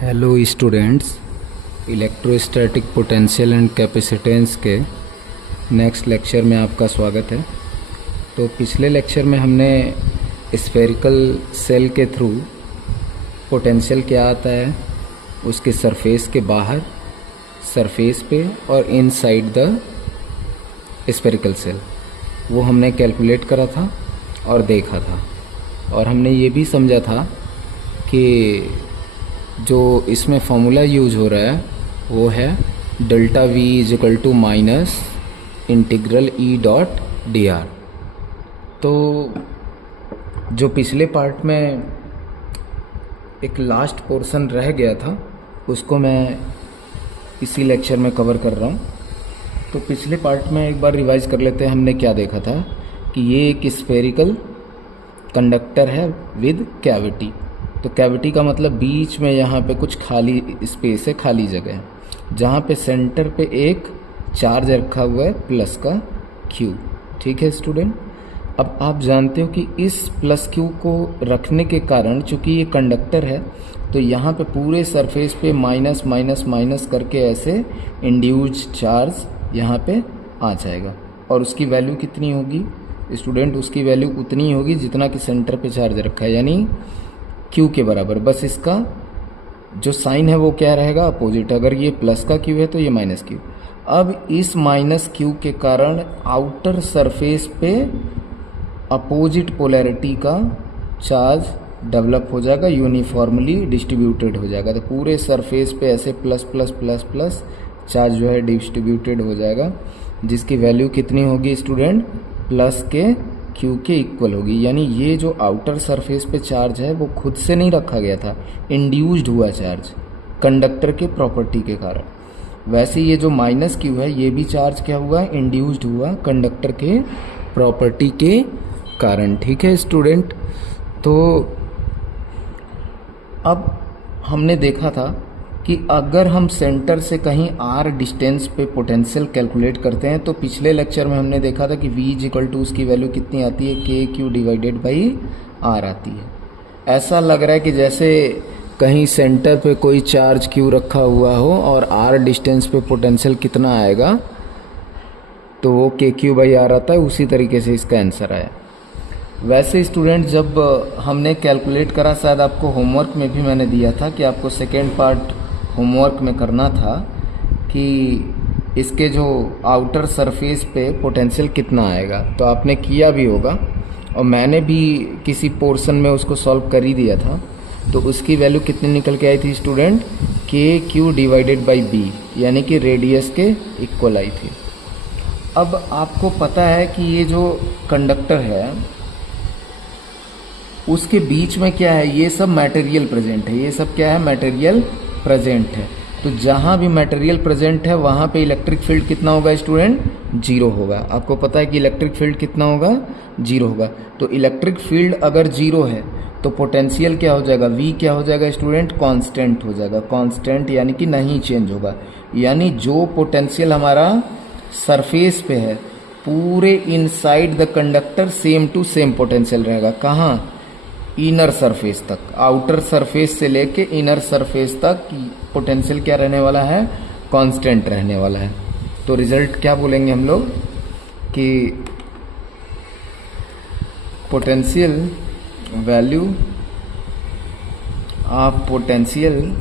Hello students, electrostatic potential and capacitance के next lecture में आपका स्वागत है। तो पिछले लेक्चर में हमने स्फेरिकल सेल के थ्रू पोटेंशियल क्या आता है, उसके सरफेस के बाहर, सरफेस पे और इनसाइड द स्फेरिकल सेल, वो हमने कैलकुलेट करा था और देखा था। और हमने ये भी समझा था कि जो इसमें फॉर्मूला यूज हो रहा है वो है delta V is equal to minus integral E dot D R. तो जो पिछले पार्ट में एक लास्ट पोर्शन रह गया था उसको मैं इसी लेक्चर में कवर कर रहा हूँ। तो पिछले पार्ट में एक बार रिवाइज कर लेते हैं। हमने क्या देखा था कि ये एक स्फेरिकल कंडक्टर है विद कैविटी। तो कैविटी का मतलब बीच में यहाँ पे कुछ खाली स्पेस है, खाली जगह है, जहाँ पे सेंटर पे एक चार्ज रखा हुआ है प्लस का क्यू। ठीक है स्टूडेंट, अब आप जानते हो कि इस प्लस क्यू को रखने के कारण, चूंकि ये कंडक्टर है, तो यहाँ पे पूरे सरफेस पे माइनस माइनस माइनस करके ऐसे इंड्यूस्ड चार्ज यहाँ पे आ जाएगा। और उसकी वैल्यू कितनी होगी स्टूडेंट? उसकी वैल्यू उतनी होगी जितना कि सेंटर पे चार्ज रखा है, यानी क्यू के बराबर। बस इसका जो साइन है वो क्या रहेगा? अपोजिट। अगर ये प्लस का क्यू है तो ये माइनस क्यू। अब इस माइनस क्यू के कारण आउटर सरफेस पे अपोजिट पोलैरिटी का चार्ज डेवलप हो जाएगा, यूनिफॉर्मली डिस्ट्रीब्यूटेड हो जाएगा। तो पूरे सरफेस पे ऐसे plus plus plus plus charge जो है डिस्ट्रीब्यूटेड हो जाएगा, जिसकी वैल्यू कितनी होगी स्टूडेंट? प्लस के क्यू के इक्वल होगी। यानी ये जो आउटर सरफेस पे चार्ज है वो खुद से नहीं रखा गया था, इंड्यूस्ड हुआ चार्ज कंडक्टर के प्रॉपर्टी के कारण। वैसे ये जो माइनस क्यू है ये भी चार्ज क्या हुआ? इंड्यूस्ड हुआ कंडक्टर के प्रॉपर्टी के कारण। ठीक है स्टूडेंट, तो अब हमने देखा था कि अगर हम सेंटर से कहीं आर डिस्टेंस पे पोटेंशियल कैलकुलेट करते हैं, तो पिछले लेक्चर में हमने देखा था कि v इज इक्वल टू उसकी वैल्यू कितनी आती है? के क्यू डिवाइडेड बाई आर आती है। ऐसा लग रहा है कि जैसे कहीं सेंटर पे कोई चार्ज क्यू रखा हुआ हो और आर डिस्टेंस पे पोटेंशियल कितना आएगा तो वो के क्यू बाई आर आता है। उसी तरीके से इसका आंसर आया। वैसे स्टूडेंट जब हमने कैलकुलेट करा, शायद आपको होमवर्क में भी मैंने दिया था कि आपको सेकेंड पार्ट होमवर्क में करना था कि इसके जो आउटर सरफेस पे पोटेंशियल कितना आएगा। तो आपने किया भी होगा और मैंने भी किसी पोर्शन में उसको सॉल्व कर ही दिया था। तो उसकी वैल्यू कितनी निकल के आई थी स्टूडेंट? के क्यू डिवाइडेड बाई बी, यानी कि रेडियस के इक्वल आई थी। अब आपको पता है कि ये जो कंडक्टर है उसके बीच में क्या है? ये सब मटेरियल प्रेजेंट है। ये सब क्या है? मटेरियल प्रेजेंट है। तो जहाँ भी मटेरियल प्रेजेंट है वहाँ पे इलेक्ट्रिक फील्ड कितना होगा स्टूडेंट? जीरो होगा। आपको पता है कि इलेक्ट्रिक फील्ड कितना होगा? जीरो होगा। तो इलेक्ट्रिक फील्ड अगर जीरो है तो पोटेंशियल क्या हो जाएगा? V क्या हो जाएगा स्टूडेंट? कांस्टेंट हो जाएगा। कांस्टेंट यानी कि नहीं चेंज होगा। यानी जो पोटेंशियल हमारा सरफेस पे है पूरे inside the conductor same to same potential रहेगा। कहाँ? इनर सरफेस तक। आउटर सरफेस से लेके इनर सरफेस तक पोटेंशियल क्या रहने वाला है? कांस्टेंट रहने वाला है। तो रिजल्ट क्या बोलेंगे हम लोग कि potential value of potential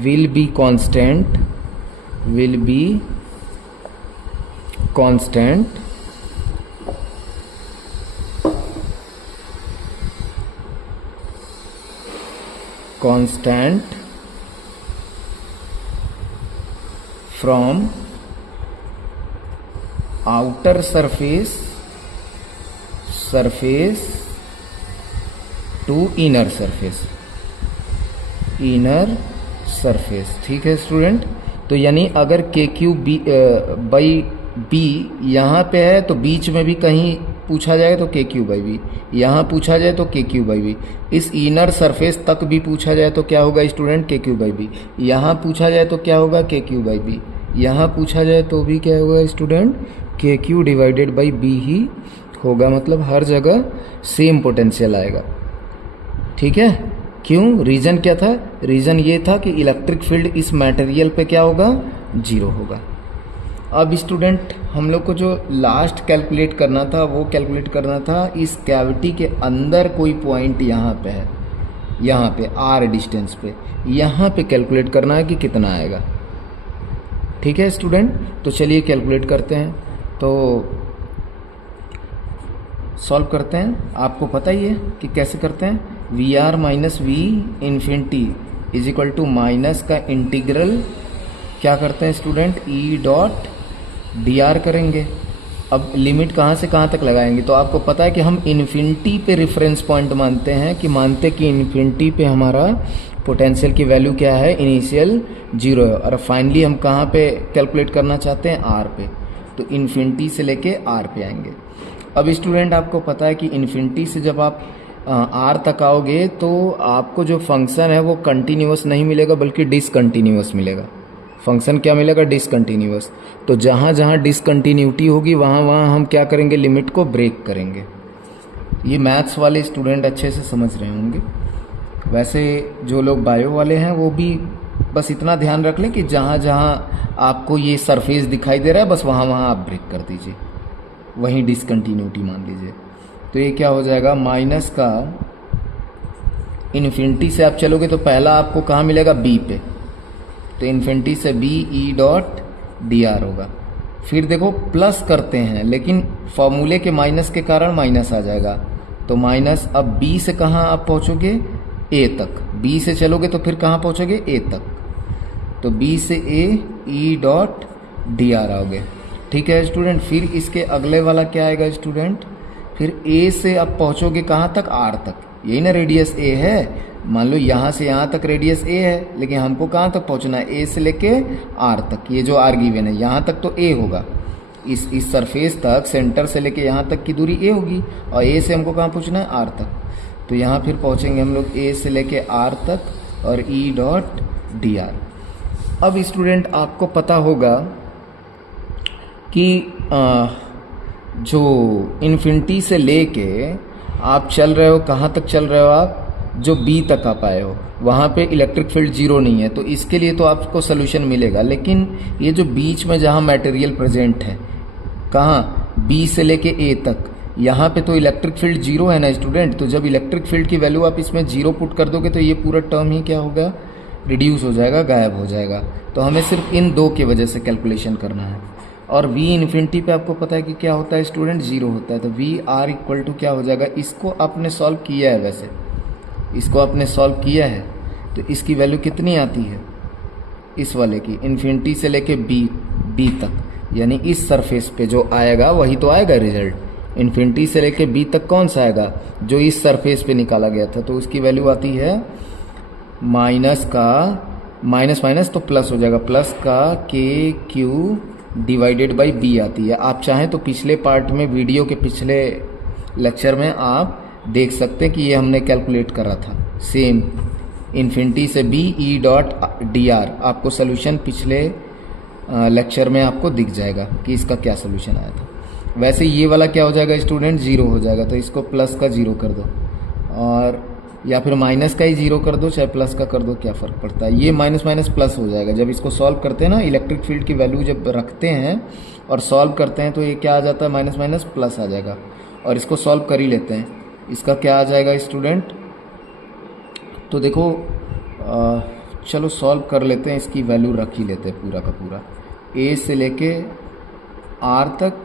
will be constant from outer surface to inner surface। ठीक है स्टूडेंट, तो यानी अगर के क्यू बाई बी यहाँ पे है तो बीच में भी कहीं पूछा जाए तो के क्यू बाई बी, यहाँ पूछा जाए तो के क्यू बाई बी, इस इनर सरफेस तक भी पूछा जाए तो क्या होगा स्टूडेंट? के क्यू बाई बी। यहाँ पूछा जाए तो क्या होगा? के क्यू बाई बी। यहाँ पूछा जाए तो भी क्या होगा स्टूडेंट? के क्यू डिवाइडेड बाई बी ही होगा। मतलब हर जगह सेम पोटेंशियल आएगा। ठीक है। क्यों? रीज़न क्या था? रीज़न ये था कि इलेक्ट्रिक फील्ड इस मटेरियल पे क्या होगा? 0 होगा। अब स्टूडेंट हम लोग को जो लास्ट कैलकुलेट करना था वो कैलकुलेट करना था इस कैविटी के अंदर कोई पॉइंट यहाँ पे है, यहाँ पे r डिस्टेंस पे, यहाँ पे कैलकुलेट करना है कि कितना आएगा। ठीक है स्टूडेंट, तो चलिए कैलकुलेट करते हैं। तो सॉल्व करते हैं। आपको पता ही है कि कैसे करते हैं। V R minus V infinity is equal to minus का इंटीग्रल क्या करते हैं student, E dot D R करेंगे। अब लिमिट कहाँ से कहाँ तक लगाएंगे? तो आपको पता है कि हम इन्फिनिटी पे रेफरेंस पॉइंट मानते हैं, कि इन्फिनिटी पे हमारा पोटेंशियल की वैल्यू क्या है, इनिशियल 0 है। और फाइनली हम कहाँ पे कैलकुलेट करना चाहते हैं? आर पे। तो इन्फिनिटी से लेके आर पे आएंगे। अब स्टूडेंट आपको पता है कि इन्फिनिटी से जब आप आर तक आओगे तो आपको जो फंक्शन है वो कंटिन्यूअस नहीं मिलेगा बल्कि डिसकंटिन्यूअस मिलेगा। फंक्शन क्या मिलेगा? डिसकंटिन्यूअस। तो जहाँ जहाँ डिसकंटिन्यूटी होगी वहाँ वहाँ हम क्या करेंगे? लिमिट को ब्रेक करेंगे। ये मैथ्स वाले स्टूडेंट अच्छे से समझ रहे होंगे। वैसे जो लोग बायो वाले हैं वो भी बस इतना ध्यान रख लें कि जहाँ जहाँ आपको ये सरफेस दिखाई दे रहा है बस वहाँ वहाँ आप ब्रेक कर दीजिए, वहीं डिसकंटिन्यूटी मान लीजिए। तो ये क्या हो जाएगा? माइनस का इन्फिनिटी से आप चलोगे तो पहला आपको कहाँ मिलेगा? बी पे। तो इन्फिनिटी से B E dot D R होगा। फिर देखो प्लस करते हैं लेकिन फॉर्मूले के माइनस के कारण माइनस आ जाएगा। तो माइनस, अब बी से कहाँ आप पहुँचोगे? ए तक। बी से चलोगे तो फिर कहाँ पहुँचोगे? ए तक। तो बी से ए ई डॉट डी आर आओगे। ठीक है स्टूडेंट। फिर इसके अगले वाला क्या आएगा स्टूडेंट? फिर ए से आप पहुँचोगे कहाँ तक? आर तक। यही ना रेडियस ए है। मान लो यहाँ से यहाँ तक रेडियस ए है लेकिन हमको कहाँ तक पहुँचना है? ए से लेके आर तक। ये जो आर गिवन है यहाँ तक तो ए होगा, इस सरफेस तक सेंटर से लेके यहाँ तक की दूरी ए होगी और ए से हमको कहाँ पहुँचना है? आर तक। तो यहाँ फिर पहुँचेंगे हम लोग ए से लेके आर तक और ई डॉट डी आर। अब स्टूडेंट आपको पता होगा कि जो इन्फिनिटी से लेके आप चल रहे हो, कहाँ तक चल रहे हो आप? जो बी तक आप आए हो वहाँ पे इलेक्ट्रिक फील्ड 0 नहीं है। तो इसके लिए तो आपको सोल्यूशन मिलेगा। लेकिन ये जो बीच में जहाँ मटेरियल प्रेजेंट है, कहाँ? बी से लेके ए तक, यहाँ पे तो इलेक्ट्रिक फील्ड 0 है ना स्टूडेंट। तो जब इलेक्ट्रिक फील्ड की वैल्यू आप इसमें 0 पुट कर दोगे तो ये पूरा टर्म ही क्या होगा? रिड्यूस हो जाएगा, गायब हो जाएगा। तो हमें सिर्फ इन दो की वजह से कैलकुलेशन करना है। और v इन्फिनिटी पे आपको पता है कि क्या होता है स्टूडेंट? 0 होता है। तो वी आर इक्वल टू क्या हो जाएगा? इसको आपने सॉल्व किया है, वैसे इसको आपने सॉल्व किया है तो इसकी वैल्यू कितनी आती है? इस वाले की, इन्फिनिटी से लेके बी तक, यानी इस सरफेस पे जो आएगा वही तो आएगा रिजल्ट। इन्फिनिटी से लेके बी तक कौन सा आएगा? जो इस सरफेस पे निकाला गया था। तो उसकी वैल्यू आती है माइनस का माइनस तो प्लस हो जाएगा, प्लस का के क्यू डिवाइडेड बाई बी आती है। आप चाहें तो पिछले पार्ट में, वीडियो के पिछले लेक्चर में आप देख सकते हैं कि ये हमने कैलकुलेट करा था सेम, इन्फिनिटी से B E dot D R. आपको सोल्यूशन पिछले लेक्चर में आपको दिख जाएगा कि इसका क्या सोल्यूशन आया था। वैसे ये वाला क्या हो जाएगा स्टूडेंट? 0 हो जाएगा। तो इसको प्लस का 0 कर दो, और या फिर माइनस का ही 0 कर दो, चाहे प्लस का कर दो, क्या फ़र्क पड़ता है? ये माइनस माइनस प्लस हो जाएगा। जब इसको सॉल्व करते हैं ना, इलेक्ट्रिक फील्ड की वैल्यू जब रखते हैं और सॉल्व करते हैं तो ये क्या आ जाता है? माइनस माइनस प्लस आ जाएगा। और इसको सॉल्व कर ही लेते हैं। इसका क्या आ जाएगा स्टूडेंट? तो देखो चलो सॉल्व कर लेते हैं, इसकी वैल्यू रख ही लेते हैं पूरा का पूरा, ए से लेके आर तक,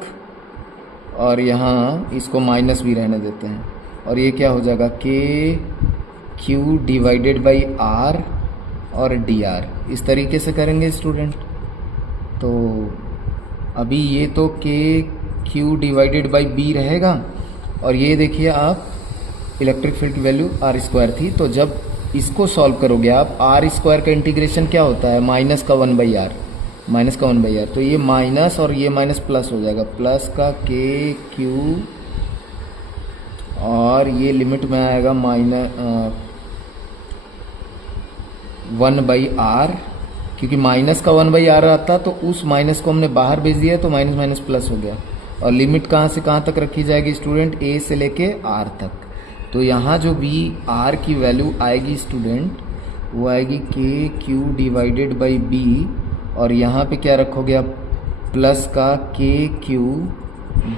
और यहाँ इसको माइनस भी रहने देते हैं। और ये क्या हो जाएगा? के क्यू डिवाइडेड बाई आर और डी आर। इस तरीके से करेंगे स्टूडेंट। तो अभी ये तो के क्यू डिवाइडेड बाई बी रहेगा, और ये देखिए आप इलेक्ट्रिक फील्ड की वैल्यू आर स्क्वायर थी। तो जब इसको सॉल्व करोगे आप, आर स्क्वायर का इंटीग्रेशन क्या होता है? माइनस का 1/r, माइनस का 1/r। तो ये माइनस और ये माइनस प्लस हो जाएगा, प्लस का के क्यू, और ये लिमिट में आएगा माइनस 1/r, क्योंकि माइनस का 1/r आता तो उस माइनस को हमने बाहर भेज दिया तो माइनस माइनस प्लस हो गया। और लिमिट कहाँ से कहाँ तक रखी जाएगी स्टूडेंट? ए से लेके आर तक। तो यहाँ जो वी आर की वैल्यू आएगी स्टूडेंट, वो आएगी के क्यू डिवाइडेड बाई बी, और यहाँ पे क्या रखोगे आप, प्लस का के Q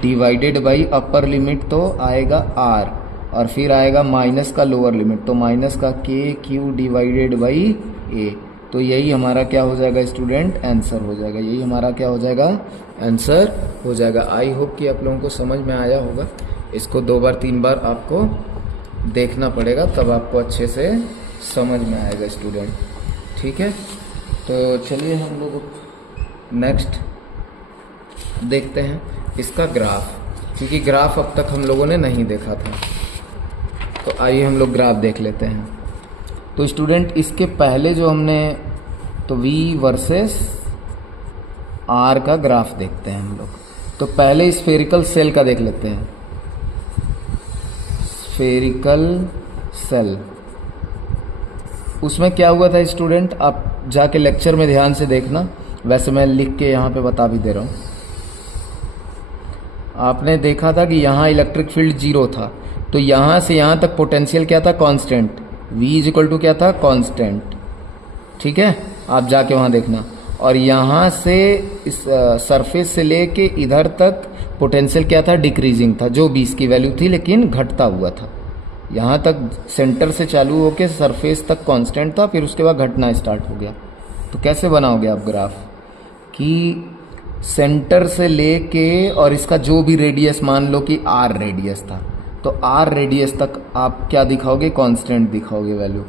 divided by upper limit तो आएगा आर, और फिर आएगा माइनस का लोअर लिमिट तो माइनस का के क्यू डिवाइडेड बाई ए। तो यही हमारा क्या हो जाएगा स्टूडेंट, आंसर हो जाएगा। यही हमारा क्या हो जाएगा, आंसर हो जाएगा। आई होप कि आप लोगों को समझ में आया होगा। इसको 2 बार 3 बार आपको देखना पड़ेगा, तब आपको अच्छे से समझ में आएगा स्टूडेंट। ठीक है, तो चलिए हम लोग नेक्स्ट देखते हैं इसका ग्राफ, क्योंकि ग्राफ अब तक हम लोगों ने नहीं देखा था। तो आइए हम लोग ग्राफ देख लेते हैं। तो स्टूडेंट इसके पहले जो हमने तो V वर्सेस R का ग्राफ देखते हैं हम लोग। तो पहले स्फेरिकल सेल का देख लेते हैं। स्फेरिकल सेल, उसमें क्या हुआ था स्टूडेंट, आप जाके लेक्चर में ध्यान से देखना, वैसे मैं लिख के यहाँ पे बता भी दे रहा हूँ। आपने देखा था कि यहाँ इलेक्ट्रिक फील्ड 0 था, तो यहाँ से यहाँ तक पोटेंशियल क्या था, constant. V is equal to क्या था, कांस्टेंट। ठीक है, आप जाके वहाँ देखना। और यहाँ से इस सरफेस से लेके इधर तक पोटेंशियल क्या था, डिक्रीजिंग था, जो 20 की वैल्यू थी लेकिन घटता हुआ था। यहाँ तक सेंटर से चालू होके सरफेस तक कांस्टेंट था, फिर उसके बाद घटना स्टार्ट हो गया। तो कैसे बनाओगे आप ग्राफ, कि सेंटर से लेके और इसका जो भी रेडियस, मान लो कि R रेडियस था, तो R रेडियस तक आप क्या दिखाओगे, कांस्टेंट दिखाओगे वैल्यू।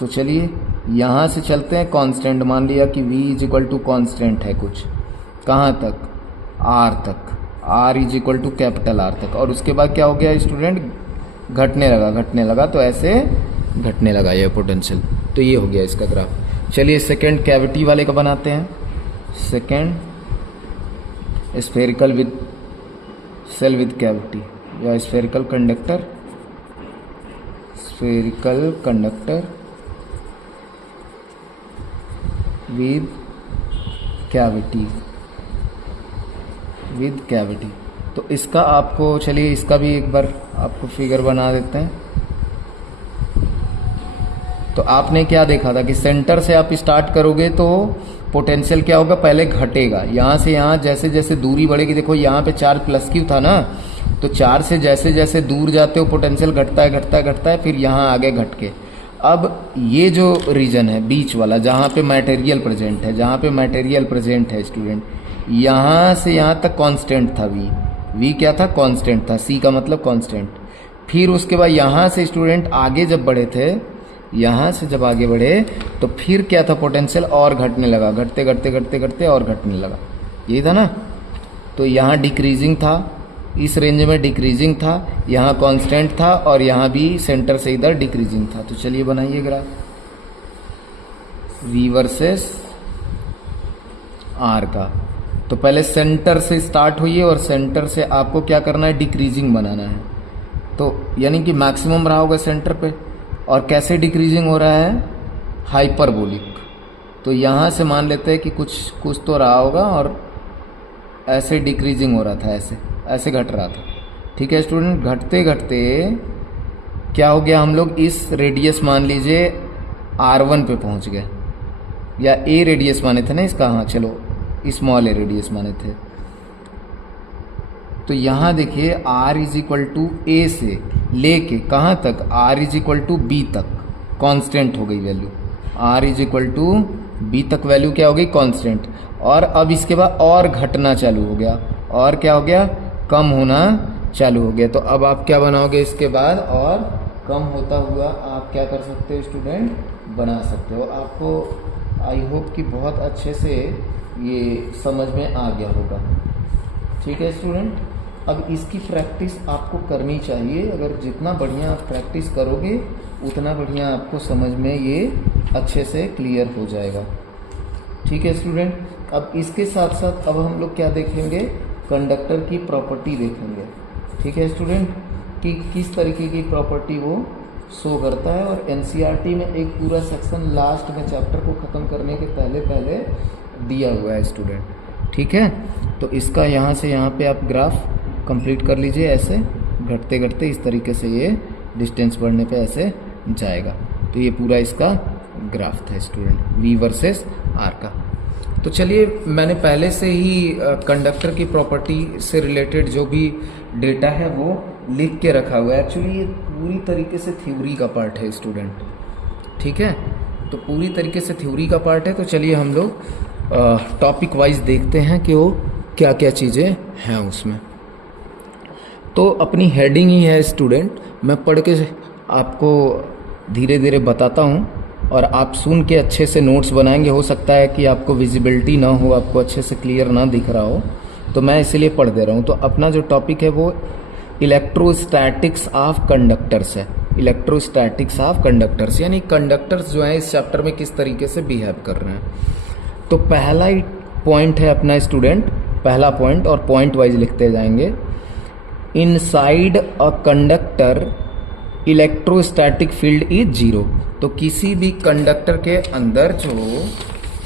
तो चलिए यहाँ से चलते हैं, कांस्टेंट मान लिया कि V is equal to constant है कुछ, कहाँ तक, R तक, R is equal to capital R तक। और उसके बाद क्या हो गया स्टूडेंट, घटने लगा, तो ऐसे घटने लगा ये पोटेंशियल। तो ये हो गया इसका ग्राफ। चलिए सेकेंड कैविटी वाले का बनाते हैं। Second spherical with shell with cavity, या स्फेरिकल कंडक्टर विद कैविटी। तो इसका आपको, चलिए इसका भी एक बार आपको फिगर बना देते हैं। तो आपने क्या देखा था कि सेंटर से आप स्टार्ट करोगे तो पोटेंशियल क्या होगा, पहले घटेगा। यहाँ से यहाँ जैसे जैसे दूरी बढ़ेगी, देखो यहाँ पे चार्ज प्लस क्यू था ना, तो चार्ज से जैसे जैसे दूर जाते हो पोटेंशियल घटता है, फिर यहाँ आगे घट के। अब ये जो रीजन है बीच वाला, जहाँ पे मटेरियल प्रेजेंट है स्टूडेंट, यहाँ से यहाँ तक कांस्टेंट था V क्या था, कांस्टेंट था, C का मतलब कांस्टेंट। फिर उसके बाद यहाँ से स्टूडेंट आगे जब बढ़े थे, यहाँ से जब आगे बढ़े तो फिर क्या था, पोटेंशियल और घटने लगा, घटते और घटने लगा, यही था ना। तो यहाँ डिक्रीजिंग था, इस रेंज में डिक्रीजिंग था, यहाँ कांस्टेंट था, और यहाँ भी सेंटर से इधर डिक्रीजिंग था। तो चलिए बनाइए ग्राफ, V वर्सेस R का। तो पहले सेंटर से स्टार्ट हुई है, और सेंटर से आपको क्या करना है, डिक्रीजिंग बनाना है। तो यानी कि मैक्सिमम रहा होगा सेंटर पे, और कैसे डिक्रीजिंग हो रहा है, हाइपरबोलिक। तो यहाँ से मान लेते हैं कि कुछ तो रहा होगा, और ऐसे डिक्रीजिंग हो रहा था, ऐसे घट रहा था। ठीक है स्टूडेंट, घटते क्या हो गया, हम लोग इस रेडियस मान लीजिए R1 पे पहुंच गए, या A रेडियस माने थे ना इसका, हाँ चलो स्मॉल A रेडियस माने थे। तो यहाँ देखिए R is equal to A से लेके कहाँ तक, R is equal to B तक कांस्टेंट हो गई value, R is equal to B तक वैल्यू क्या हो गई, कांस्टेंट। और अब इसके बाद और घटना चालू हो गया, और क्या हो गया, कम होना चालू हो गया। तो अब आप क्या बनाओगे इसके बाद, और कम होता हुआ आप क्या कर सकते हो स्टूडेंट, बना सकते हो। आपको आई होप कि बहुत अच्छे से ये समझ में आ गया होगा। ठीक है स्टूडेंट, अब इसकी प्रैक्टिस आपको करनी चाहिए। अगर जितना बढ़िया आप प्रैक्टिस करोगे उतना बढ़िया आपको समझ में ये अच्छे से क्लियर हो जाएगा। ठीक है स्टूडेंट, अब इसके साथ साथ अब हम लोग क्या देखेंगे, कंडक्टर की प्रॉपर्टी देखेंगे। ठीक है स्टूडेंट, कि किस तरीके की प्रॉपर्टी वो शो करता है। और एनसीईआरटी में एक पूरा सेक्शन लास्ट में चैप्टर को ख़त्म करने के पहले दिया हुआ है स्टूडेंट। ठीक है, तो इसका यहाँ से यहाँ पे आप ग्राफ कंप्लीट कर लीजिए ऐसे घटते घटते इस तरीके से ये डिस्टेंस बढ़ने पे ऐसे जाएगा। तो ये पूरा इसका ग्राफ था स्टूडेंट, V वर्सेस R का। तो चलिए, मैंने पहले से ही कंडक्टर की प्रॉपर्टी से रिलेटेड जो भी डेटा है वो लिख के रखा हुआ है। एक्चुअली ये पूरी तरीके से थ्योरी का पार्ट है स्टूडेंट, ठीक है। तो पूरी तरीके से थ्योरी का पार्ट है। तो चलिए हम लोग टॉपिक वाइज देखते हैं कि वो क्या क्या चीज़ें हैं उसमें। तो अपनी हेडिंग ही है स्टूडेंट, मैं पढ़ के आपको धीरे धीरे बताता हूँ और आप सुन के अच्छे से नोट्स बनाएंगे। हो सकता है कि आपको विजिबिलिटी ना हो, आपको अच्छे से क्लियर ना दिख रहा हो, तो मैं इसलिए पढ़ दे रहा हूँ। तो अपना जो टॉपिक है वो इलेक्ट्रोस्टैटिक्स ऑफ कंडक्टर्स है। इलेक्ट्रोस्टैटिक्स ऑफ कंडक्टर्स यानी कंडक्टर्स जो हैं इस चैप्टर में किस तरीके से बिहेव कर रहे हैं। तो पहला ही पॉइंट है अपना स्टूडेंट, पहला पॉइंट, और पॉइंट वाइज लिखते जाएंगे। Inside a conductor electrostatic field is zero. तो किसी भी कंडक्टर के अंदर जो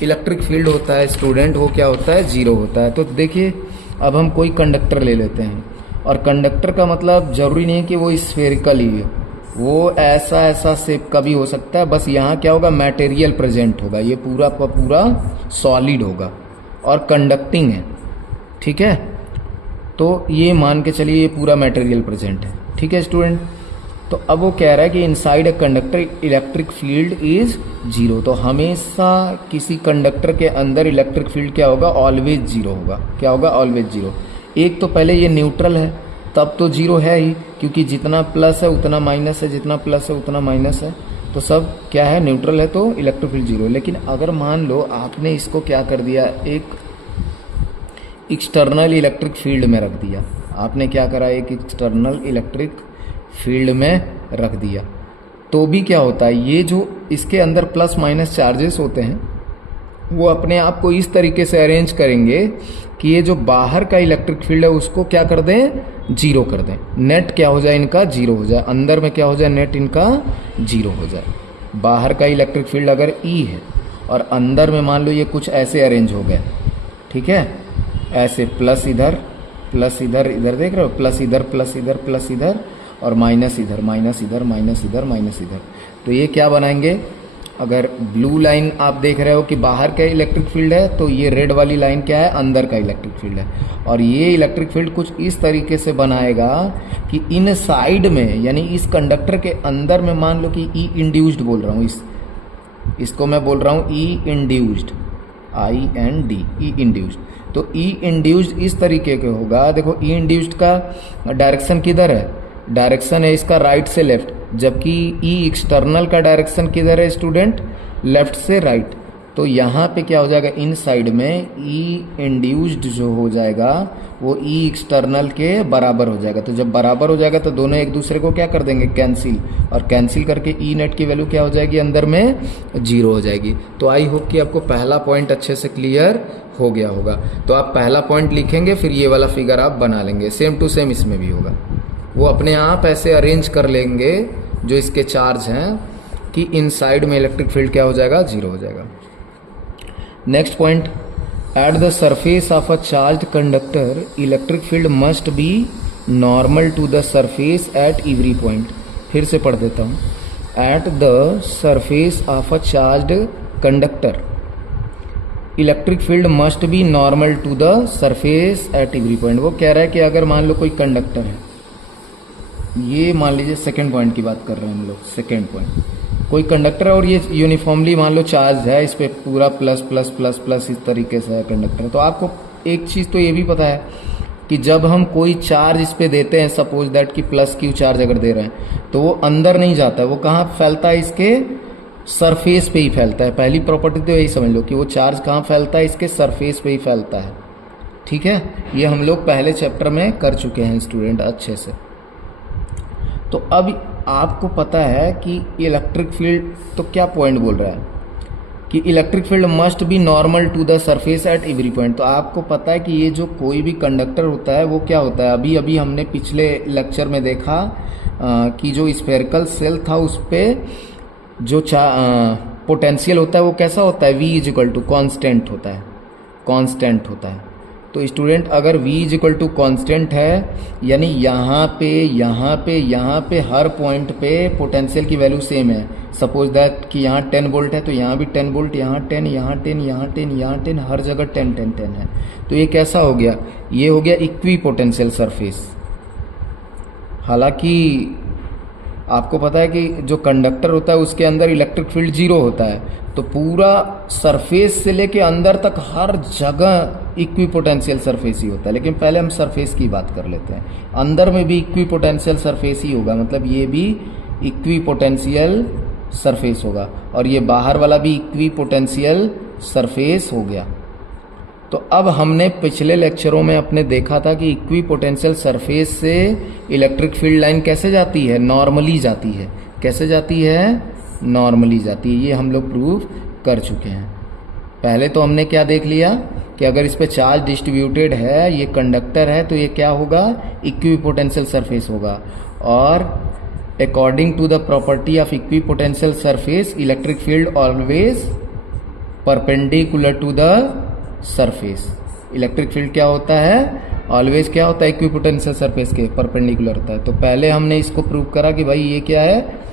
इलेक्ट्रिक फील्ड होता है स्टूडेंट, वो क्या होता है, जीरो होता है। तो देखिए, अब हम कोई कंडक्टर ले लेते हैं, और कंडक्टर का मतलब जरूरी नहीं है कि वो स्फेरिकल ही है, वो ऐसा ऐसा शेप का भी हो सकता है। बस यहाँ क्या होगा, मटेरियल प्रेजेंट होगा, ये पूरा का पूरा सॉलिड होगा और कंडक्टिंग है, ठीक है। तो ये मान के चलिए ये पूरा मटेरियल प्रेजेंट है, ठीक है स्टूडेंट। तो अब वो कह रहा है कि inside a conductor electric field is zero. तो हमेशा किसी कंडक्टर के अंदर इलेक्ट्रिक फील्ड क्या होगा, ऑलवेज जीरो होगा। क्या होगा, ऑलवेज जीरो। एक तो पहले ये न्यूट्रल है, तब तो जीरो है ही, क्योंकि जितना प्लस है उतना माइनस है, जितना प्लस है उतना माइनस है, तो सब क्या है, न्यूट्रल है, तो इलेक्ट्रिक फील्ड जीरो। लेकिन अगर मान लो आपने इसको क्या कर दिया, एक एक्सटर्नल इलेक्ट्रिक फील्ड में रख दिया, आपने क्या करा, एक एक्सटर्नल इलेक्ट्रिक फील्ड में रख दिया, तो भी क्या होता है, ये जो इसके अंदर प्लस माइनस चार्जेस होते हैं वो अपने आप को इस तरीके से अरेंज करेंगे कि ये जो बाहर का इलेक्ट्रिक फील्ड है उसको क्या कर दें, जीरो कर दें। नेट क्या हो जाए, इनका जीरो हो जाए। अंदर में क्या हो जाए, नेट इनका जीरो हो जाए। बाहर का इलेक्ट्रिक फील्ड अगर ई है और अंदर में मान लो ये कुछ ऐसे अरेंज हो गए, ठीक है, ऐसे प्लस इधर इधर देख रहे हो, प्लस इधर और माइनस इधर, माइनस इधर, माइनस इधर, माइनस इधर। तो ये क्या बनाएंगे, अगर ब्लू लाइन आप देख रहे हो कि बाहर का इलेक्ट्रिक फील्ड है, तो ये रेड वाली लाइन क्या है, अंदर का इलेक्ट्रिक फील्ड है। और ये इलेक्ट्रिक फील्ड कुछ इस तरीके से बनाएगा कि इन साइड में, यानी इस कंडक्टर के अंदर में, मान लो कि ई इंड्यूस्ड बोल रहा हूँ, इसको मैं बोल रहा हूँ ई इंड्यूस्ड, IND, ई इंड्यूस्ड। तो ई इंड्यूस्ड इस तरीके के होगा। देखो ई इंड्यूस्ड का डायरेक्शन किधर है, डायरेक्शन है इसका राइट से लेफ्ट, जबकि ई एक्सटर्नल का डायरेक्शन किधर है स्टूडेंट, लेफ्ट से राइट। तो यहाँ पे क्या हो जाएगा, इन साइड में ई इंड्यूस्ड जो हो जाएगा वो ई एक्सटर्नल के बराबर हो जाएगा। तो जब बराबर हो जाएगा तो दोनों एक दूसरे को क्या कर देंगे, कैंसिल, और कैंसिल करके ई नेट की वैल्यू क्या हो जाएगी, अंदर में जीरो हो जाएगी। तो आई होप कि आपको पहला पॉइंट अच्छे से क्लियर हो गया होगा। तो आप पहला पॉइंट लिखेंगे, फिर ये वाला फिगर आप बना लेंगे, सेम टू सेम इसमें भी होगा। वो अपने आप ऐसे अरेंज कर लेंगे जो इसके चार्ज हैं कि इनसाइड में इलेक्ट्रिक फील्ड क्या हो जाएगा, जीरो हो जाएगा। Next point, at the surface of a charged conductor electric field must be normal to the surface at every point. फिर से पढ़ देता हूँ, at the surface of a charged conductor electric field must be normal to the surface at every point. वो कह रहा है कि अगर मान लो कोई कंडक्टर है, ये मान लीजिए सेकेंड पॉइंट की बात कर रहे हैं हम लोग, सेकेंड पॉइंट, कोई कंडक्टर है और ये यूनिफॉर्मली मान लो चार्ज है, इस पर पूरा प्लस प्लस प्लस प्लस इस तरीके से है कंडक्टर। तो आपको एक चीज़ तो ये भी पता है कि जब हम कोई चार्ज इस पर देते हैं, सपोज दैट कि प्लस क्यू चार्ज अगर दे रहे हैं, तो वो अंदर नहीं जाता है, वो कहाँ फैलता है, इसके सरफेस पे ही फैलता है। पहली प्रॉपर्टी तो यही समझ लो कि वो चार्ज कहाँ फैलता है, इसके सरफेस पे ही फैलता है, ठीक है। ये हम लोग पहले चैप्टर में कर चुके हैं स्टूडेंट अच्छे से। तो अब आपको पता है कि इलेक्ट्रिक फील्ड, तो क्या पॉइंट बोल रहा है कि electric field must be normal to the surface at every point. तो आपको पता है कि ये जो कोई भी कंडक्टर होता है वो क्या होता है, अभी अभी हमने पिछले लेक्चर में देखा कि जो स्फेरिकल सेल था उस पर जो पोटेंशियल होता है वो कैसा होता है, V is equal to constant होता है, कांस्टेंट होता है। तो स्टूडेंट अगर v is equal to constant है, यानी यहाँ पे हर पॉइंट पे पोटेंशियल की वैल्यू सेम है। सपोज दैट कि यहाँ 10 वोल्ट है तो यहाँ भी 10 वोल्ट, यहाँ 10, यहाँ 10, यहाँ 10, यहाँ 10, हर जगह 10 10 10 है। तो ये कैसा हो गया? ये हो गया इक्वी पोटेंशियल सरफेस। हालांकि आपको पता है कि जो कंडक्टर होता है उसके अंदर इलेक्ट्रिक फील्ड 0 होता है, तो पूरा सरफेस से लेके अंदर तक हर जगह इक्वी पोटेंशियल सरफेस ही होता है। लेकिन पहले हम सरफेस की बात कर लेते हैं। अंदर में भी इक्वी पोटेंशियल सरफेस ही होगा, मतलब ये भी इक्वी पोटेंशियल सरफेस होगा और ये बाहर वाला भी इक्वी पोटेंशियल सरफेस हो गया। तो अब हमने पिछले लेक्चरों में अपने देखा था कि इक्वी पोटेंशियल सरफेस से इलेक्ट्रिक फील्ड लाइन कैसे जाती है? नॉर्मली जाती है। कैसे जाती है? नॉर्मली जाती है। ये हम लोग प्रूव कर चुके हैं। पहले तो हमने क्या देख लिया कि अगर इस पे चार्ज डिस्ट्रीब्यूटेड है, ये कंडक्टर है, तो ये क्या होगा? इक्वी पोटेंशियल सरफेस होगा। और according to the property of equipotential surface, electric field always perpendicular to the surface. Electric field क्या होता है? ऑलवेज क्या होता है? इक्वी पोटेंशियल सरफेस के परपेंडिकुलर होता है। तो पहले हमने इसको प्रूव करा कि भाई ये क्या है?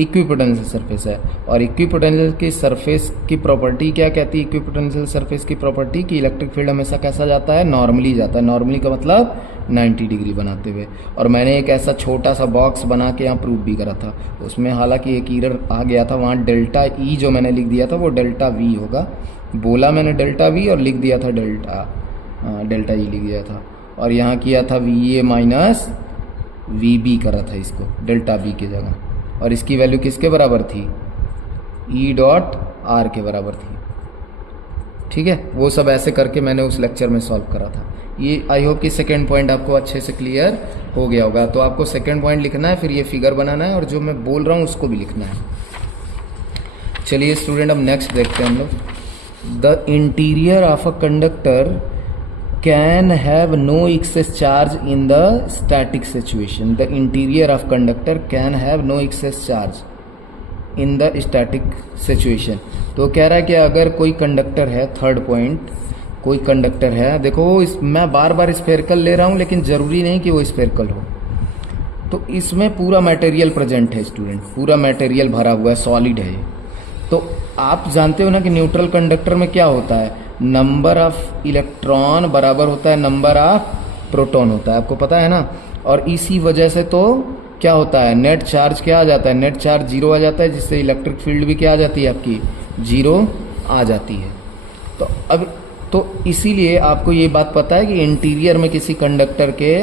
इक्वी पोटेंशियल सरफेस है। और इक्वी पोटेंशियल की सरफेस की प्रॉपर्टी क्या कहती है? इक्वी पोटेंशियल सरफेस की प्रॉपर्टी कि इलेक्ट्रिक फील्ड हमेशा कैसा जाता है? नॉर्मली जाता है। नॉर्मली का मतलब 90 डिग्री बनाते हुए। और मैंने एक ऐसा छोटा सा बॉक्स बना के यहाँ प्रूव भी करा था। उसमें हालांकि एक एरर आ गया था, वहाँ डेल्टा ई जो मैंने लिख दिया था वो डेल्टा वी होगा। बोला मैंने डेल्टा वी और लिख दिया था डेल्टा ई लिख दिया था। और यहाँ किया था V A minus V B करा था इसको डेल्टा वी की जगह। और इसकी वैल्यू किसके बराबर थी? ई डॉट आर के बराबर थी। ठीक है, वो सब ऐसे करके मैंने उस लेक्चर में सॉल्व करा था। ये आई होप कि सेकेंड पॉइंट आपको अच्छे से क्लियर हो गया होगा। तो आपको सेकेंड पॉइंट लिखना है, फिर ये फिगर बनाना है और जो मैं बोल रहा हूँ उसको भी लिखना है। चलिए स्टूडेंट, अब नेक्स्ट देखते हैं हम लोग। The interior of a conductor can have no excess charge in the static situation. The interior of conductor can have no excess charge in the static situation. तो कह रहा है कि अगर कोई कंडक्टर है, थर्ड पॉइंट, कोई कंडक्टर है, देखो मैं बार बार स्फेरिकल ले रहा हूँ लेकिन जरूरी नहीं कि वो स्फेरिकल हो। तो इसमें पूरा मटेरियल प्रेजेंट है स्टूडेंट, पूरा मटेरियल भरा हुआ है, सॉलिड है। तो आप जानते हो ना कि न्यूट्रल कंडक्टर में क्या होता है? नंबर ऑफ इलेक्ट्रॉन बराबर होता है नंबर ऑफ प्रोटॉन होता है, आपको पता है ना। और इसी वजह से तो क्या होता है? नेट चार्ज क्या आ जाता है? नेट चार्ज 0 आ जाता है, जिससे इलेक्ट्रिक फील्ड भी क्या आ जाती है? आपकी 0 आ जाती है। तो अब तो इसीलिए आपको ये बात पता है कि इंटीरियर में किसी कंडक्टर के,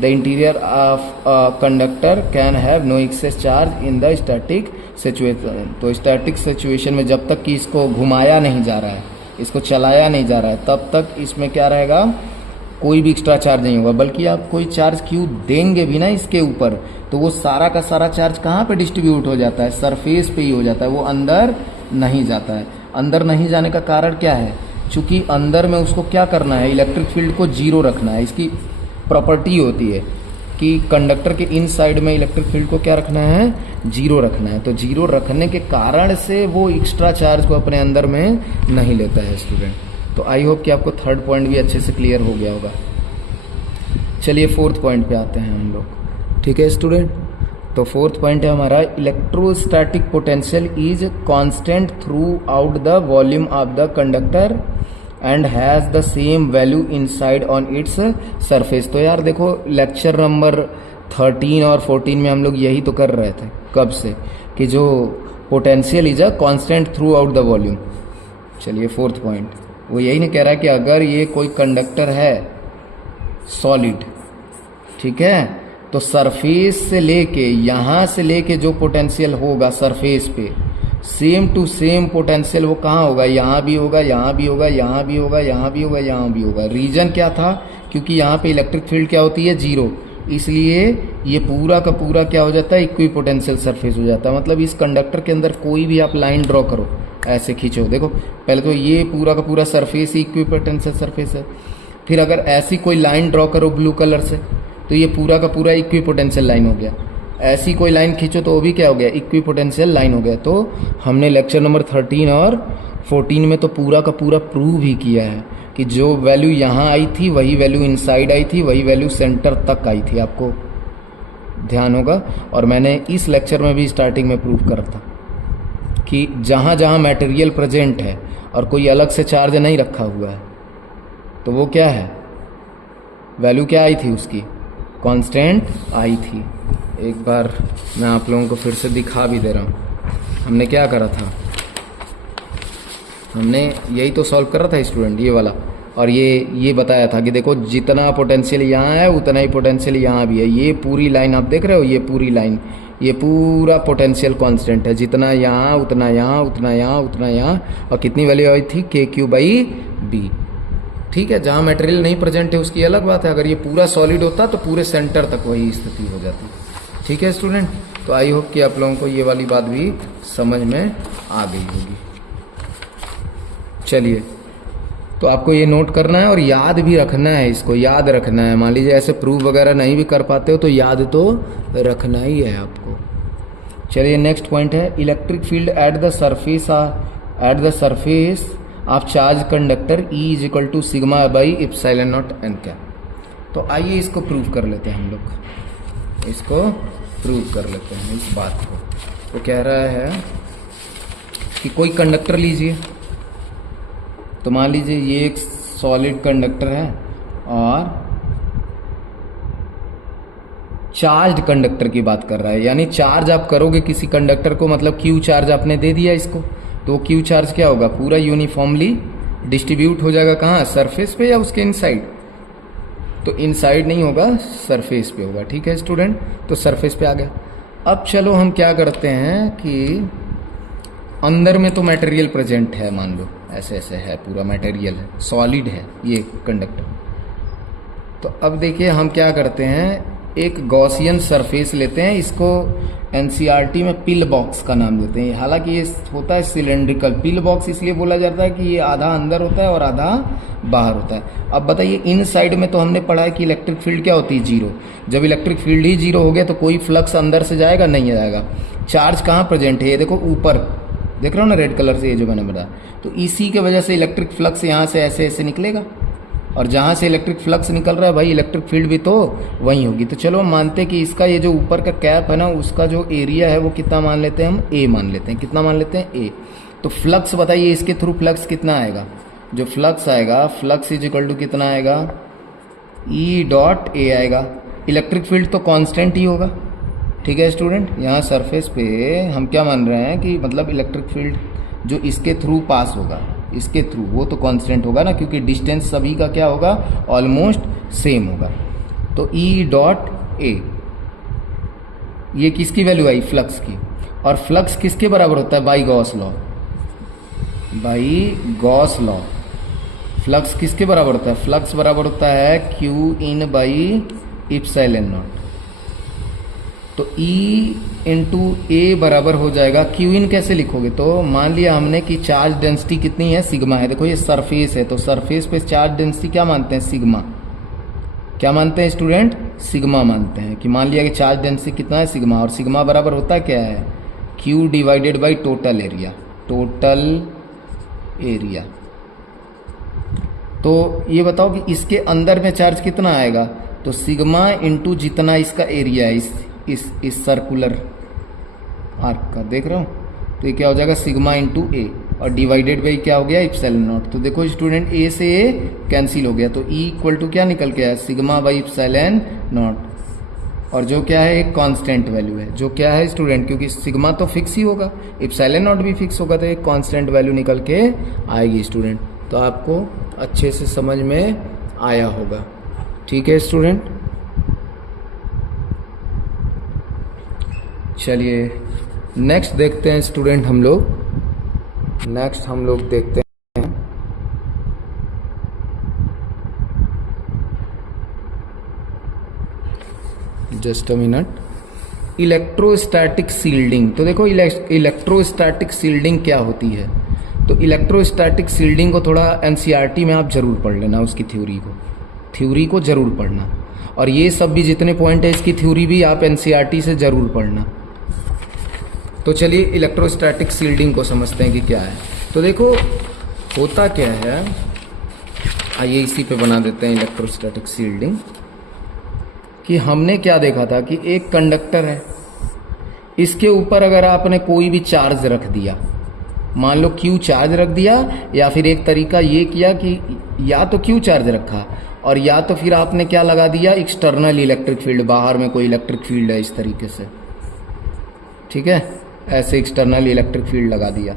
the interior of conductor can have no excess charge in the static situation. तो स्टैटिक सिचुएशन में जब तक कि इसको घुमाया नहीं जा रहा है, इसको चलाया नहीं जा रहा है, तब तक इसमें क्या रहेगा? कोई भी एक्स्ट्रा चार्ज नहीं होगा। बल्कि आप कोई चार्ज क्यों देंगे भी ना इसके ऊपर, तो वो सारा का सारा चार्ज कहाँ पे डिस्ट्रीब्यूट हो जाता है? सरफेस पे ही हो जाता है, वो अंदर नहीं जाता है। अंदर नहीं जाने का कारण क्या है? चूंकि अंदर में उसको क्या करना है? इलेक्ट्रिक फील्ड को 0 रखना है। इसकी प्रॉपर्टी होती है कि कंडक्टर के इन साइड में इलेक्ट्रिक फील्ड को क्या रखना है? 0 रखना है। तो 0 रखने के कारण से वो एक्स्ट्रा चार्ज को अपने अंदर में नहीं लेता है स्टूडेंट। तो आई होप कि आपको थर्ड पॉइंट भी अच्छे से क्लियर हो गया होगा। चलिए फोर्थ पॉइंट पे आते हैं हम लोग। ठीक है स्टूडेंट, तो फोर्थ पॉइंट है हमारा, electrostatic potential is constant through out the volume of the conductor and has the same value inside on its surface. तो यार देखो, लेक्चर नंबर 13 और 14 में हम लोग यही तो कर रहे थे कब से, कि जो potential is a constant through out the volume. चलिए फोर्थ पॉइंट वो यही नहीं कह रहा है कि अगर ये कोई कंडक्टर है सॉलिड, ठीक है, तो सरफेस से लेके, यहाँ से लेके जो पोटेंशियल होगा सरफेस पे, सेम टू सेम पोटेंशियल वो कहाँ होगा? यहाँ भी होगा, यहाँ भी होगा, यहाँ भी होगा, यहाँ भी होगा, यहाँ भी होगा। रीजन क्या था? क्योंकि यहाँ पे इलेक्ट्रिक फील्ड क्या होती है? 0। इसलिए ये पूरा का पूरा क्या हो जाता है? इक्वी पोटेंशियल सरफेस हो जाता है। मतलब इस कंडक्टर के अंदर कोई भी आप लाइन ड्रॉ करो, ऐसे खींचो, देखो पहले तो ये पूरा का पूरा सरफेस ही इक्वी पोटेंशियल सरफेस है। फिर अगर ऐसी कोई लाइन ड्रॉ करो ब्लू कलर से, तो ये पूरा का पूरा इक्वी पोटेंशियल लाइन हो गया। ऐसी कोई लाइन खींचो तो वो भी क्या हो गया? इक्वी पोटेंशियल लाइन हो गया। तो हमने लेक्चर नंबर 13 और 14 में तो पूरा का पूरा प्रूव ही किया है। कि जो वैल्यू यहाँ आई थी वही वैल्यू इनसाइड आई थी, वही वैल्यू सेंटर तक आई थी, आपको ध्यान होगा। और मैंने इस लेक्चर में भी स्टार्टिंग में प्रूव करा था कि जहाँ जहाँ मटेरियल प्रेजेंट है और कोई अलग से चार्ज नहीं रखा हुआ है तो वो क्या है, वैल्यू क्या आई थी उसकी, कांस्टेंट आई थी। एक बार मैं आप लोगों को फिर से दिखा भी दे रहा हूँ। हमने क्या करा था, हमने यही तो सॉल्व कर रहा था स्टूडेंट, ये वाला। और ये बताया था कि देखो जितना पोटेंशियल यहाँ है उतना ही पोटेंशियल यहाँ भी है। ये पूरी लाइन आप देख रहे हो, ये पूरी लाइन, ये पूरा पोटेंशियल कांस्टेंट है, जितना यहाँ उतना यहाँ उतना यहाँ उतना यहाँ। और कितनी वैल्यू आई थी, KQ/B। ठीक है, जहाँ मटेरियल नहीं प्रेजेंट है उसकी अलग बात है। अगर ये पूरा सॉलिड होता तो पूरे सेंटर तक वही स्थिति हो जाती। ठीक है स्टूडेंट, तो आई होप कि आप लोगों को ये वाली बात भी समझ में आ गई होगी। चलिए, तो आपको ये नोट करना है और याद भी रखना है, इसको याद रखना है। मान लीजिए ऐसे प्रूफ वगैरह नहीं भी कर पाते हो तो याद तो रखना ही है आपको। चलिए नेक्स्ट पॉइंट है electric field at the surface of charge conductor E = σ/ε0 n cap. तो आइए इसको प्रूव कर लेते हैं हम लोग, इसको प्रूव कर लेते हैं इस बात को। तो कह रहा है कि कोई कंडक्टर लीजिए, तो मान लीजिए ये एक सॉलिड कंडक्टर है और चार्ज कंडक्टर की बात कर रहा है, यानी चार्ज आप करोगे किसी कंडक्टर को, मतलब Q चार्ज आपने दे दिया इसको, तो Q चार्ज क्या होगा, पूरा यूनिफॉर्मली डिस्ट्रीब्यूट हो जाएगा कहाँ, सरफेस पे या उसके इनसाइड। तो इनसाइड नहीं होगा, सरफेस पे होगा। ठीक है स्टूडेंट, तो सरफेस पे आ गया। अब चलो हम क्या करते हैं कि अंदर में तो मटेरियल प्रेजेंट है, मान लो ऐसे ऐसे है, पूरा मटेरियल है, सॉलिड है ये कंडक्टर। तो अब देखिए हम क्या करते हैं, एक गॉसियन सरफेस लेते हैं, इसको एनसीईआरटी में पिल बॉक्स का नाम देते हैं। हालांकि ये होता है सिलेंड्रिकल। पिल बॉक्स इसलिए बोला जाता है कि ये आधा अंदर होता है और आधा बाहर होता है। अब बताइए इन साइड में तो हमने पढ़ा है कि इलेक्ट्रिक फील्ड क्या होती है, जीरो। जब इलेक्ट्रिक फील्ड ही जीरो हो गया तो कोई फ्लक्स अंदर से जाएगा, नहीं जाएगा। चार्ज कहाँ प्रेजेंट है, ये देखो ऊपर देख रहे हो ना रेड कलर से, ये जो मैंने बताया। तो इसी के वजह से इलेक्ट्रिक फ्लक्स यहाँ से ऐसे ऐसे निकलेगा, और जहाँ से इलेक्ट्रिक फ्लक्स निकल रहा है भाई इलेक्ट्रिक फील्ड भी तो वहीं होगी। तो चलो मानते हैं कि इसका ये जो ऊपर का कैप है ना, उसका जो एरिया है वो कितना मान लेते हैं हम, A मान लेते हैं। कितना मान लेते हैं, A। तो फ्लक्स बताइए इसके थ्रू फ्लक्स कितना आएगा, जो फ्लक्स आएगा, फ्लक्स = कितना आएगा, E.A आएगा। इलेक्ट्रिक फील्ड तो कांस्टेंट ही होगा। ठीक है स्टूडेंट, यहाँ सरफेस पे हम क्या मान रहे हैं कि मतलब इलेक्ट्रिक फील्ड जो इसके थ्रू पास होगा, इसके थ्रू, वो तो कांस्टेंट होगा ना, क्योंकि डिस्टेंस सभी का क्या होगा, ऑलमोस्ट सेम होगा। तो E.A ये किसकी वैल्यू आई, फ्लक्स की। और फ्लक्स किसके बराबर होता है, by Gauss law. By Gauss law flux किसके बराबर होता है, फ्लक्स बराबर होता है Q∞/ε0। तो E/A बराबर हो जाएगा, Q∞ कैसे लिखोगे, तो मान लिया हमने कि चार्ज डेंसिटी कितनी है, सिग्मा है। देखो ये सरफेस है, तो सरफेस पे चार्ज डेंसिटी क्या मानते हैं, सिग्मा। क्या मानते हैं स्टूडेंट, सिग्मा मानते हैं। कि मान लिया कि चार्ज डेंसिटी कितना है, सिग्मा। और सिग्मा बराबर होता क्या है, Q/ total area. Total area. तो ये बताओ कि इसके अंदर में चार्ज कितना आएगा, तो सिग्मा इंटू जितना इसका एरिया है इस सर्कुलर आर्क का, देख रहे हो, तो ये क्या हो जाएगा, सिग्मा इंटू A, और डिवाइडेड बाई क्या हो गया, ε0। तो देखो स्टूडेंट A से A कैंसिल हो गया, तो E क्या निकल के आया, σ/ε0। और जो क्या है, एक कांस्टेंट वैल्यू है। जो क्या है स्टूडेंट, क्योंकि सिग्मा तो फिक्स ही होगा, ε0 भी फिक्स होगा, तो एक कांस्टेंट वैल्यू निकल के आएगी स्टूडेंट। तो आपको अच्छे से समझ में आया होगा। ठीक है स्टूडेंट, चलिए नेक्स्ट देखते हैं स्टूडेंट हम लोग। नेक्स्ट हम लोग देखते हैं just a minute, electrostatic shielding. तो देखो इलेक्ट्रोस्टैटिक शील्डिंग क्या होती है। तो इलेक्ट्रोस्टैटिक शील्डिंग को थोड़ा एनसीईआरटी में आप जरूर पढ़ लेना, उसकी थ्योरी को जरूर पढ़ना। और ये सब भी जितने पॉइंट है इसकी थ्योरी भी आप एनसीईआरटी से जरूर पढ़ना। तो चलिए इलेक्ट्रोस्टैटिक शील्डिंग को समझते हैं कि क्या है। तो देखो होता क्या है आइए इसी पे बना देते हैं इलेक्ट्रोस्टैटिक शील्डिंग। कि हमने क्या देखा था कि एक कंडक्टर है, इसके ऊपर अगर आपने कोई भी चार्ज रख दिया, मान लो Q चार्ज रख दिया, या फिर एक तरीका ये किया कि या तो Q चार्ज रखा और या तो फिर आपने क्या लगा दिया, एक्सटर्नल इलेक्ट्रिक फील्ड, बाहर में कोई इलेक्ट्रिक फील्ड है इस तरीके से, ठीक है, ऐसे एक्सटर्नल इलेक्ट्रिक फील्ड लगा दिया।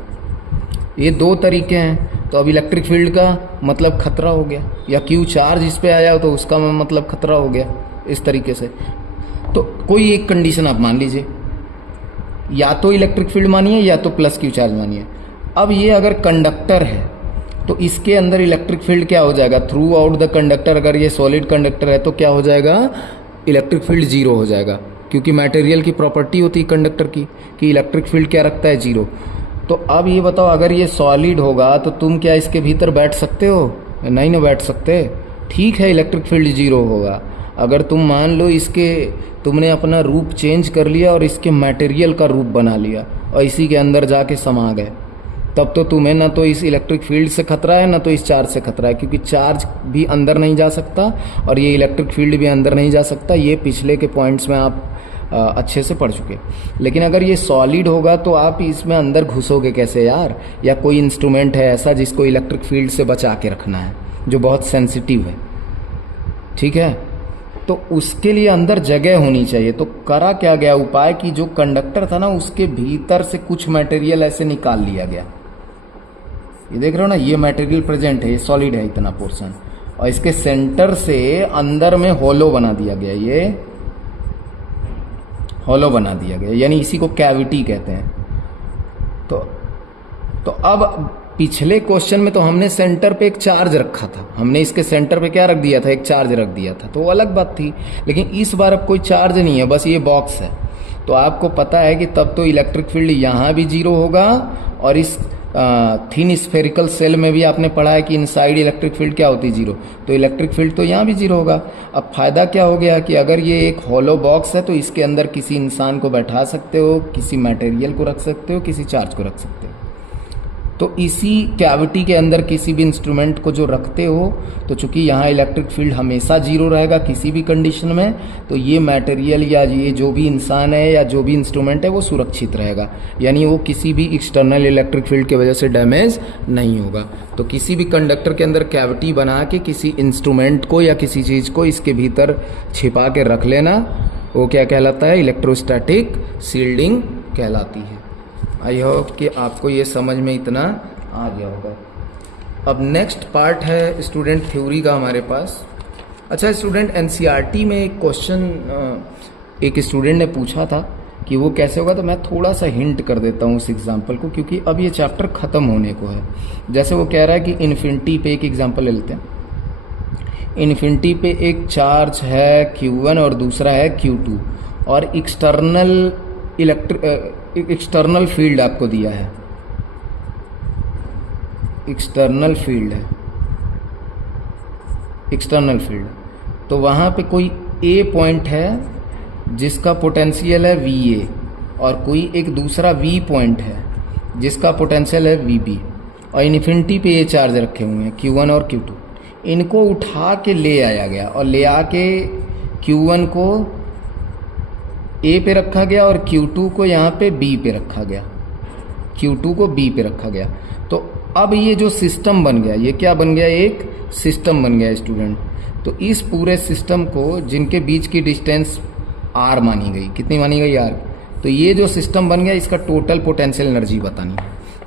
ये दो तरीके हैं। तो अब इलेक्ट्रिक फील्ड का मतलब खतरा हो गया, या Q चार्ज इस पे आया तो उसका मतलब खतरा हो गया इस तरीके से। तो कोई एक कंडीशन आप मान लीजिए, या तो इलेक्ट्रिक फील्ड मानिए या तो प्लस Q चार्ज मानिए। अब ये अगर कंडक्टर है तो इसके अंदर इलेक्ट्रिक फील्ड क्या हो जाएगा, थ्रू आउट द कंडक्टर, अगर ये सॉलिड कंडक्टर है तो क्या हो जाएगा, इलेक्ट्रिक फील्ड जीरो हो जाएगा, क्योंकि मटेरियल की प्रॉपर्टी होती है कंडक्टर की कि इलेक्ट्रिक फील्ड क्या रखता है, जीरो। तो अब ये बताओ, अगर ये सॉलिड होगा तो तुम क्या इसके भीतर बैठ सकते हो, नहीं ना बैठ सकते, ठीक है, इलेक्ट्रिक फील्ड जीरो होगा। अगर तुम मान लो तुमने अपना रूप चेंज कर लिया और इसके मटेरियल का रूप बना लिया और इसी के अंदर जाके समा गए, तब तो तुम्हें ना तो इस इलेक्ट्रिक फील्ड से खतरा है ना तो इस चार्ज से खतरा है, क्योंकि चार्ज भी अंदर नहीं जा सकता और ये इलेक्ट्रिक फील्ड भी अंदर नहीं जा सकता। ये पिछले के पॉइंट्स में आप अच्छे से पढ़ चुके। लेकिन अगर ये सॉलिड होगा तो आप इसमें अंदर घुसोगे कैसे यार, या कोई इंस्ट्रूमेंट है ऐसा जिसको इलेक्ट्रिक फील्ड से बचा के रखना है, जो बहुत सेंसिटिव है, ठीक है, तो उसके लिए अंदर जगह होनी चाहिए। तो करा क्या गया उपाय कि जो कंडक्टर था ना उसके भीतर से कुछ मटेरियल ऐसे निकाल लिया गया। ये देख रहे हो ना, ये मटेरियल प्रेजेंट है, ये सॉलिड है इतना पोर्शन, और इसके सेंटर से अंदर में होलो बना दिया गया, ये होलो बना दिया गया, यानी इसी को कैविटी कहते हैं। तो अब पिछले क्वेश्चन में तो हमने सेंटर पे एक चार्ज रखा था, हमने इसके सेंटर पे क्या रख दिया था, एक चार्ज रख दिया था, तो वो अलग बात थी। लेकिन इस बार अब कोई चार्ज नहीं है, बस ये बॉक्स है। तो आपको पता है कि तब तो इलेक्ट्रिक फील्ड यहाँ भी जीरो होगा, और इस थिन स्फेरिकल सेल में भी आपने पढ़ा है कि इनसाइड इलेक्ट्रिक फील्ड क्या होती है, जीरो। तो इलेक्ट्रिक फील्ड तो यहाँ भी जीरो होगा। अब फायदा क्या हो गया कि अगर ये एक हॉलो बॉक्स है तो इसके अंदर किसी इंसान को बैठा सकते हो, किसी मटेरियल को रख सकते हो, किसी चार्ज को रख सकते हो। तो इसी कैविटी के अंदर किसी भी इंस्ट्रूमेंट को जो रखते हो, तो चूंकि यहाँ इलेक्ट्रिक फील्ड हमेशा जीरो रहेगा किसी भी कंडीशन में, तो ये मटेरियल या ये जो भी इंसान है या जो भी इंस्ट्रूमेंट है वो सुरक्षित रहेगा, यानी वो किसी भी एक्सटर्नल इलेक्ट्रिक फील्ड की वजह से डैमेज नहीं होगा। तो किसी भी कंडक्टर के अंदर कैविटी बना के किसी इंस्ट्रूमेंट को या किसी चीज़ को इसके भीतर छिपा के रख लेना, वो क्या कहलाता है, इलेक्ट्रोस्टैटिक शील्डिंग कहलाती है। आई होप कि आपको ये समझ में इतना आ गया होगा। अब नेक्स्ट पार्ट है स्टूडेंट थ्योरी का हमारे पास। अच्छा स्टूडेंट, एनसीईआरटी में एक क्वेश्चन एक स्टूडेंट ने पूछा था कि वो कैसे होगा, तो मैं थोड़ा सा हिंट कर देता हूँ उस एग्जाम्पल को, क्योंकि अब ये चैप्टर ख़त्म होने को है। जैसे वो कह रहा है कि इन्फिनिटी पे, एक एग्जाम्पल ले लेते हैं। इन्फिनिटी पे एक चार्ज है Q1 और दूसरा है Q2, और एक्सटर्नल फील्ड आपको दिया है, एक्सटर्नल फील्ड है, एक्सटर्नल फील्ड। तो वहाँ पे कोई A पॉइंट है जिसका पोटेंशियल है VA, और कोई एक दूसरा V पॉइंट है जिसका पोटेंशियल है VB, और इन्फिनिटी पे ये चार्ज रखे हुए हैं Q1 और Q2। इनको उठा के ले आया गया और ले आके Q1 को A पे रखा गया और Q2 को यहाँ पे B पे रखा गया, Q2 को B पे रखा गया। तो अब ये जो सिस्टम बन गया, ये क्या बन गया, एक सिस्टम बन गया स्टूडेंट। तो इस पूरे सिस्टम को, जिनके बीच की डिस्टेंस R मानी गई, कितनी मानी गई, R। तो ये जो सिस्टम बन गया, इसका टोटल पोटेंशियल एनर्जी बतानी है।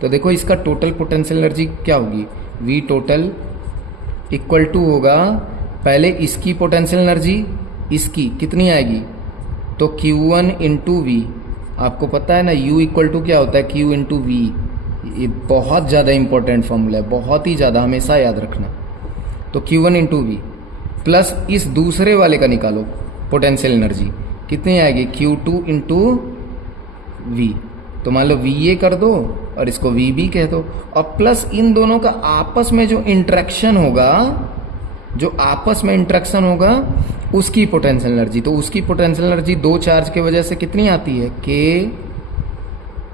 तो देखो इसका टोटल पोटेंशियल एनर्जी क्या होगी, V टोटल इक्वल टू होगा, पहले इसकी पोटेंशियल एनर्जी, इसकी कितनी आएगी, तो Q1 इंटू वी, आपको पता है ना U इक्वल टू क्या होता है, Q इंटू वी। ये बहुत ज़्यादा इंपॉर्टेंट फॉर्मूला है, बहुत ही ज़्यादा, हमेशा याद रखना। तो Q1 इंटू वी प्लस इस दूसरे वाले का निकालो पोटेंशियल एनर्जी, कितनी आएगी, Q2 इंटू वी। तो मान लो VA कर दो और इसको VB कह दो, और प्लस इन दोनों का आपस में जो इंटरेक्शन होगा, जो आपस में इंटरेक्शन होगा उसकी पोटेंशियल एनर्जी। तो उसकी पोटेंशियल एनर्जी दो चार्ज की वजह से कितनी आती है, K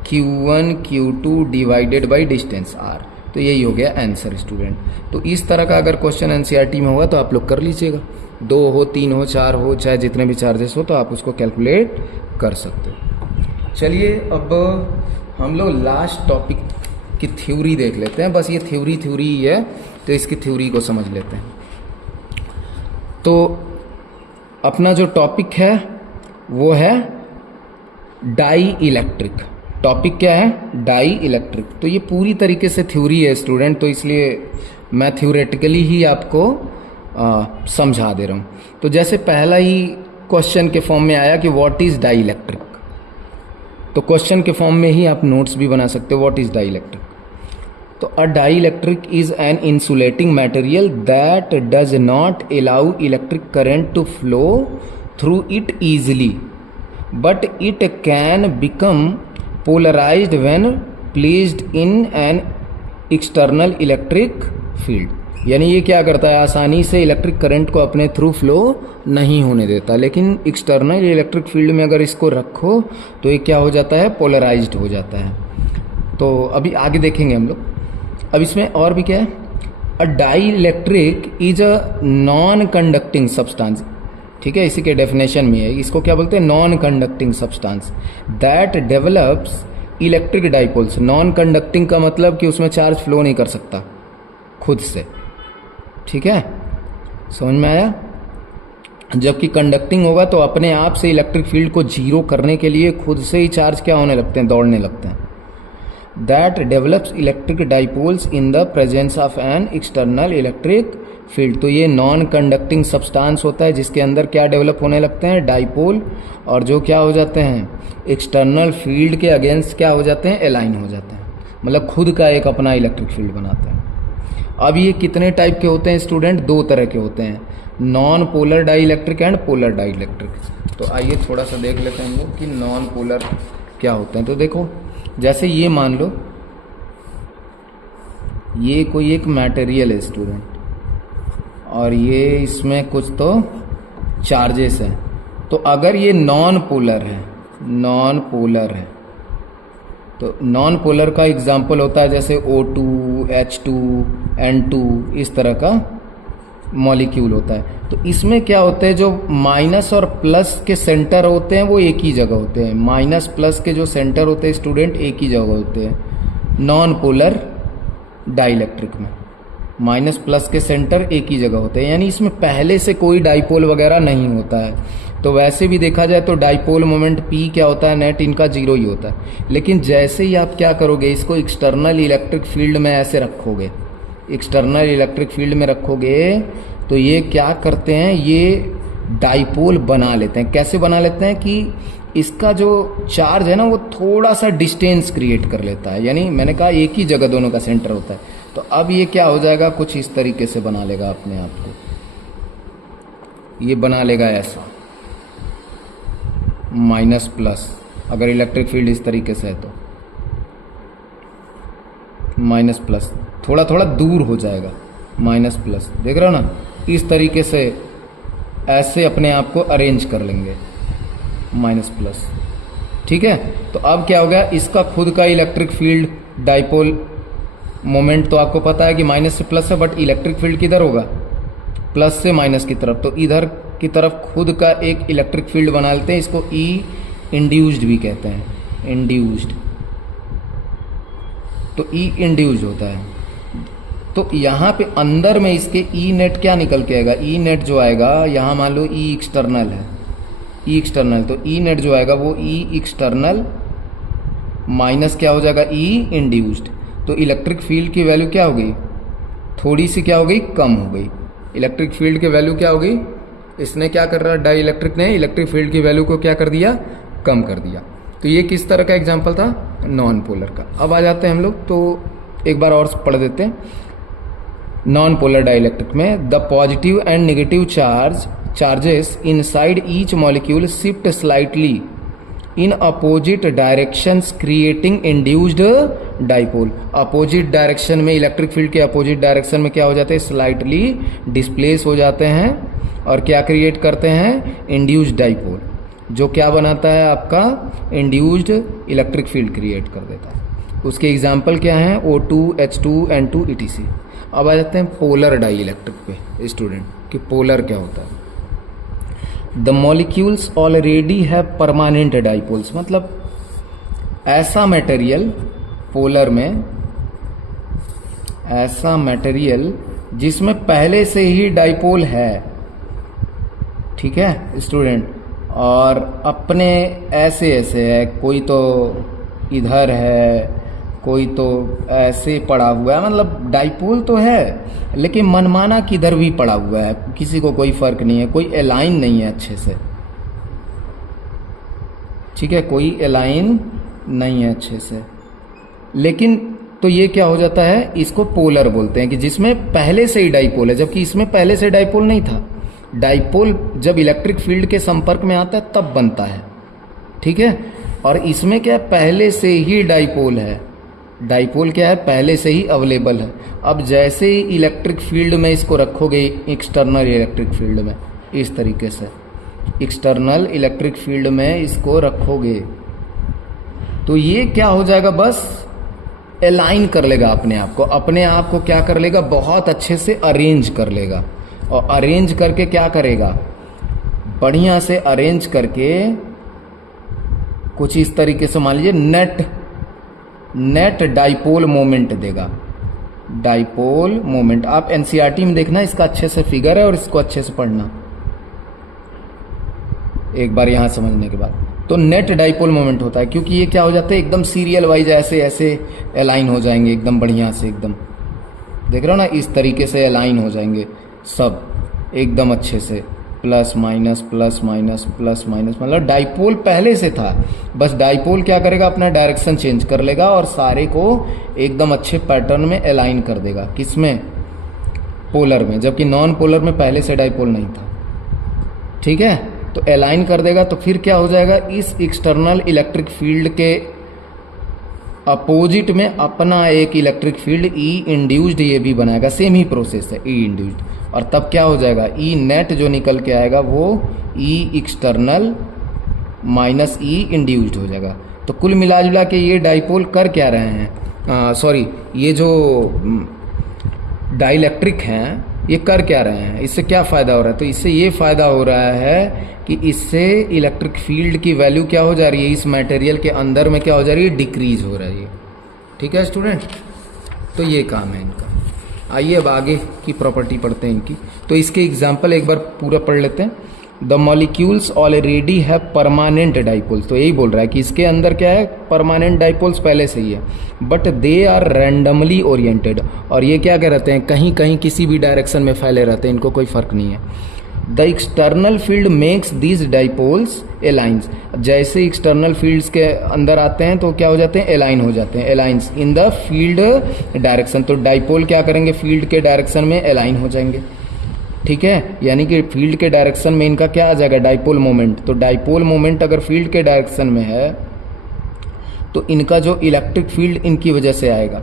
Q1 Q2 divided by distance R। तो यही हो गया आंसर स्टूडेंट। तो इस तरह का अगर क्वेश्चन एनसीईआरटी में होगा तो आप लोग कर लीजिएगा, 2 हो 3 हो 4 हो, चाहे जितने भी चार्जेस हो, तो आप उसको कैलकुलेट कर सकते हो। चलिए अब हम लोग लास्ट टॉपिक की थ्योरी देख लेते हैं। बस ये थ्योरी ही है, तो इसकी थ्योरी को समझ लेते हैं। तो अपना जो टॉपिक है वो है डाई इलेक्ट्रिक। टॉपिक क्या है? Dielectric. तो ये पूरी तरीके से थ्योरी है स्टूडेंट, तो इसलिए मैं थ्योरेटिकली ही आपको समझा दे रहा हूँ। तो जैसे पहला ही क्वेश्चन के फॉर्म में आया कि व्हाट इज डाई इलेक्ट्रिक, तो क्वेश्चन के फॉर्म में ही आप नोट्स भी बना सकते हो, व्हाट इज डाई इलेक्ट्रिक। तो a dielectric is an insulating material that does not allow electric current to flow through it easily, but it can become polarised when placed in an external electric field. यानी ये क्या करता है, आसानी से electric current को अपने through flow नहीं होने देता, लेकिन एक्सटर्नल इलेक्ट्रिक फील्ड में अगर इसको रखो तो ये क्या हो जाता है, पोलराइज्ड हो जाता है। तो अभी आगे देखेंगे हम लोग। अब इसमें और भी क्या है, a dielectric is a non conducting substance. ठीक है, इसी के डेफिनेशन में है, इसको क्या बोलते हैं, non conducting substance that develops electric dipoles. Non conducting का मतलब कि उसमें चार्ज फ्लो नहीं कर सकता खुद से। ठीक है, समझ में आया। जबकि कंडक्टिंग होगा तो अपने आप से इलेक्ट्रिक फील्ड को जीरो करने के लिए खुद से ही चार्ज क्या होने लगते हैं, दौड़ने लगते हैं। That develops electric dipoles in the presence of N external electric field. तो ये नॉन कंडक्टिंग सब्सटेंस होता है जिसके अंदर क्या डेवलप होने लगते हैं, डाइपोल, और जो क्या हो जाते हैं, एक्सटर्नल फील्ड के अगेंस्ट क्या हो जाते हैं, अलाइन हो जाते हैं, मतलब खुद का एक अपना इलेक्ट्रिक फील्ड बनाते हैं। अब ये कितने टाइप के होते हैं स्टूडेंट, 2 तरह के होते हैं, non polar dielectric and polar dielectric. तो आइए थोड़ा सा देख लेते हैं हम लोग कि नॉन पोलर क्या होते हैं। तो देखो, जैसे ये मान लो ये कोई एक मटेरियल है स्टूडेंट, और ये इसमें कुछ तो चार्जेस हैं। तो अगर ये नॉन पोलर है, नॉन पोलर है, तो नॉन पोलर का एग्जांपल होता है जैसे O2, H2, N2, इस तरह का मॉलिक्यूल होता है। तो इसमें क्या होता है, जो माइनस और प्लस के सेंटर होते हैं वो एक ही जगह होते हैं। माइनस प्लस के जो सेंटर होते हैं स्टूडेंट एक ही जगह होते हैं नॉन पोलर डाइलेक्ट्रिक में। माइनस प्लस के सेंटर एक ही जगह होते हैं, यानी इसमें पहले से कोई डाइपोल वगैरह नहीं होता है। तो वैसे भी देखा जाए तो डाइपोल मोमेंट P क्या होता है, नेट इनका 0 ही होता है। लेकिन जैसे ही आप क्या करोगे, इसको एक्सटर्नल इलेक्ट्रिक फील्ड में ऐसे रखोगे, एक्सटर्नल इलेक्ट्रिक फील्ड में रखोगे, तो ये क्या करते हैं, ये डाइपोल बना लेते हैं। कैसे बना लेते हैं कि इसका जो चार्ज है ना वो थोड़ा सा डिस्टेंस क्रिएट कर लेता है, यानी मैंने कहा एक ही जगह दोनों का सेंटर होता है। तो अब ये क्या हो जाएगा, कुछ इस तरीके से बना लेगा अपने आप को, ये बना लेगा ऐसा माइनस प्लस। अगर इलेक्ट्रिक फील्ड इस तरीके से है तो माइनस प्लस थोड़ा थोड़ा दूर हो जाएगा, माइनस प्लस, देख रहे हो ना, इस तरीके से ऐसे अपने आप को अरेंज कर लेंगे, माइनस प्लस। ठीक है, तो अब क्या हो गया, इसका खुद का इलेक्ट्रिक फील्ड डाइपोल मोमेंट तो आपको पता है कि माइनस से प्लस है, बट इलेक्ट्रिक फील्ड किधर होगा, प्लस से माइनस की तरफ। तो इधर की तरफ खुद का एक इलेक्ट्रिक फील्ड बना लेते हैं, इसको ई इंड्यूस्ड भी कहते हैं, इंड्यूस्ड। तो ई इंड्यूस्ड होता है। तो यहाँ पे अंदर में इसके ई नेट क्या निकल के आएगा, ई नेट जो आएगा, यहाँ मान लो ई एक्सटर्नल है, ई एक्सटर्नल, तो ई नेट जो आएगा वो ई एक्सटर्नल माइनस क्या हो जाएगा, ई इंड्यूस्ड। तो इलेक्ट्रिक फील्ड की वैल्यू क्या हो गई, थोड़ी सी क्या हो गई, कम हो गई। इलेक्ट्रिक फील्ड की वैल्यू क्या हो गई, इसने क्या कर रहा, डाई इलेक्ट्रिक ने इलेक्ट्रिक फील्ड की वैल्यू को क्या कर दिया, कम कर दिया। तो ये किस तरह का एग्जाम्पल था, नॉन पोलर का। अब आ जाते हैं हम लोग, तो एक बार और पढ़ देते हैं। नॉन पोलर डाइलेक्ट्रिक में the positive and negative charges inside each molecule shift slightly in opposite directions creating induced dipole. Opposite direction में, इलेक्ट्रिक फील्ड के अपोजिट डायरेक्शन में क्या हो जाते हैं, स्लाइटली डिस्प्लेस हो जाते हैं और क्या क्रिएट करते हैं, इंड्यूस्ड डाइपोल, जो क्या बनाता है आपका, इंड्यूस्ड इलेक्ट्रिक फील्ड क्रिएट कर देता है। उसके एग्जाम्पल क्या हैं, O2, H2, N2, etc। अब आ जाते हैं पोलर डाई इलेक्ट्रिक पे स्टूडेंट, कि पोलर क्या होता है। The molecules already have permanent dipoles, मतलब ऐसा मटेरियल पोलर में, ऐसा मटेरियल जिसमें पहले से ही डाइपोल है, ठीक है स्टूडेंट, और अपने ऐसे ऐसे है, कोई तो इधर है, कोई तो ऐसे पड़ा हुआ है, मतलब डाइपोल तो है लेकिन मनमाना किधर भी पड़ा हुआ है, किसी को कोई फर्क नहीं है, कोई अलाइन नहीं है अच्छे से, ठीक है, कोई अलाइन नहीं है अच्छे से। लेकिन तो ये क्या हो जाता है, इसको पोलर बोलते हैं, कि जिसमें पहले से ही डाइपोल है, जबकि इसमें पहले से डाइपोल नहीं था। डाइपोल जब इलेक्ट्रिक फील्ड के संपर्क में आता है तब बनता है, ठीक है, और इसमें क्या है, पहले से ही डाइपोल है। डाइपोल क्या है, पहले से ही अवेलेबल है। अब जैसे ही इलेक्ट्रिक फील्ड में इसको रखोगे, एक्सटर्नल इलेक्ट्रिक फील्ड में, इस तरीके से एक्सटर्नल इलेक्ट्रिक फील्ड में इसको रखोगे, तो ये क्या हो जाएगा, बस अलाइन कर लेगा अपने आप को क्या कर लेगा, बहुत अच्छे से अरेंज कर लेगा। और अरेंज करके क्या करेगा, बढ़िया से अरेंज करके कुछ इस तरीके से, मान लीजिए नेट डाइपोल मोमेंट देगा। डाइपोल मोमेंट आप एनसीईआरटी में देखना, इसका अच्छे से फिगर है और इसको अच्छे से पढ़ना एक बार यहां समझने के बाद। तो नेट डाइपोल मोमेंट होता है, क्योंकि ये क्या हो जाता है, एकदम सीरियल वाइज ऐसे ऐसे अलाइन हो जाएंगे, एकदम बढ़िया से, एकदम देख रहे हो ना, इस तरीके से अलाइन हो जाएंगे सब एकदम अच्छे से, plus minus plus minus plus minus, मतलब डाइपोल पहले से था, बस डाइपोल क्या करेगा, अपना डायरेक्शन चेंज कर लेगा और सारे को एकदम अच्छे पैटर्न में अलाइन कर देगा। किसमें, पोलर में, जबकि नॉन पोलर में पहले से डाइपोल नहीं था, ठीक है। तो अलाइन कर देगा, तो फिर क्या हो जाएगा, इस एक्सटर्नल इलेक्ट्रिक फील्ड के अपोजिट में अपना एक इलेक्ट्रिक फील्ड ई इंड्यूस्ड ये भी बनाएगा, सेम ही प्रोसेस है, ई इंड्यूस्ड, और तब क्या हो जाएगा, ई नेट जो निकल के आएगा वो ई एक्सटर्नल माइनस ई इंड्यूस्ड हो जाएगा। तो कुल मिला जुला के ये डाइपोल कर क्या रहे हैं, सॉरी, ये जो डाइलेक्ट्रिक हैं ये कर क्या रहे हैं, इससे क्या फ़ायदा हो रहा है, तो इससे ये फ़ायदा हो रहा है कि इससे इलेक्ट्रिक फील्ड की वैल्यू क्या हो जा रही है, इस मटेरियल के अंदर में क्या हो जा रही है, डिक्रीज हो रही है, ठीक है स्टूडेंट। तो ये काम है इनका। आइए अब आगे की प्रॉपर्टी पढ़ते हैं इनकी। तो इसके एग्जाम्पल एक बार पूरा पढ़ लेते हैं। The molecules already have permanent dipoles, तो यही बोल रहा है कि इसके अंदर क्या है, परमानेंट डाइपोल्स पहले से ही है, but they are randomly oriented, और ये क्या कहते हैं, कहीं कहीं किसी भी डायरेक्शन में फैले रहते हैं, इनको कोई फर्क नहीं है। The external field makes these dipoles aligns, जैसे एक्सटर्नल फील्ड्स के अंदर आते हैं तो क्या हो जाते हैं, एलाइन हो जाते हैं, एलाइंस इन द फील्ड डायरेक्शन। तो डाइपोल क्या करेंगे, फील्ड के डायरेक्शन में एलाइन हो जाएंगे, ठीक है, यानी कि फील्ड के डायरेक्शन में इनका क्या आ जाएगा, डाइपोल मोमेंट। तो डाइपोल मोमेंट अगर फील्ड के डायरेक्शन में है तो इनका जो इलेक्ट्रिक फील्ड इनकी वजह से आएगा,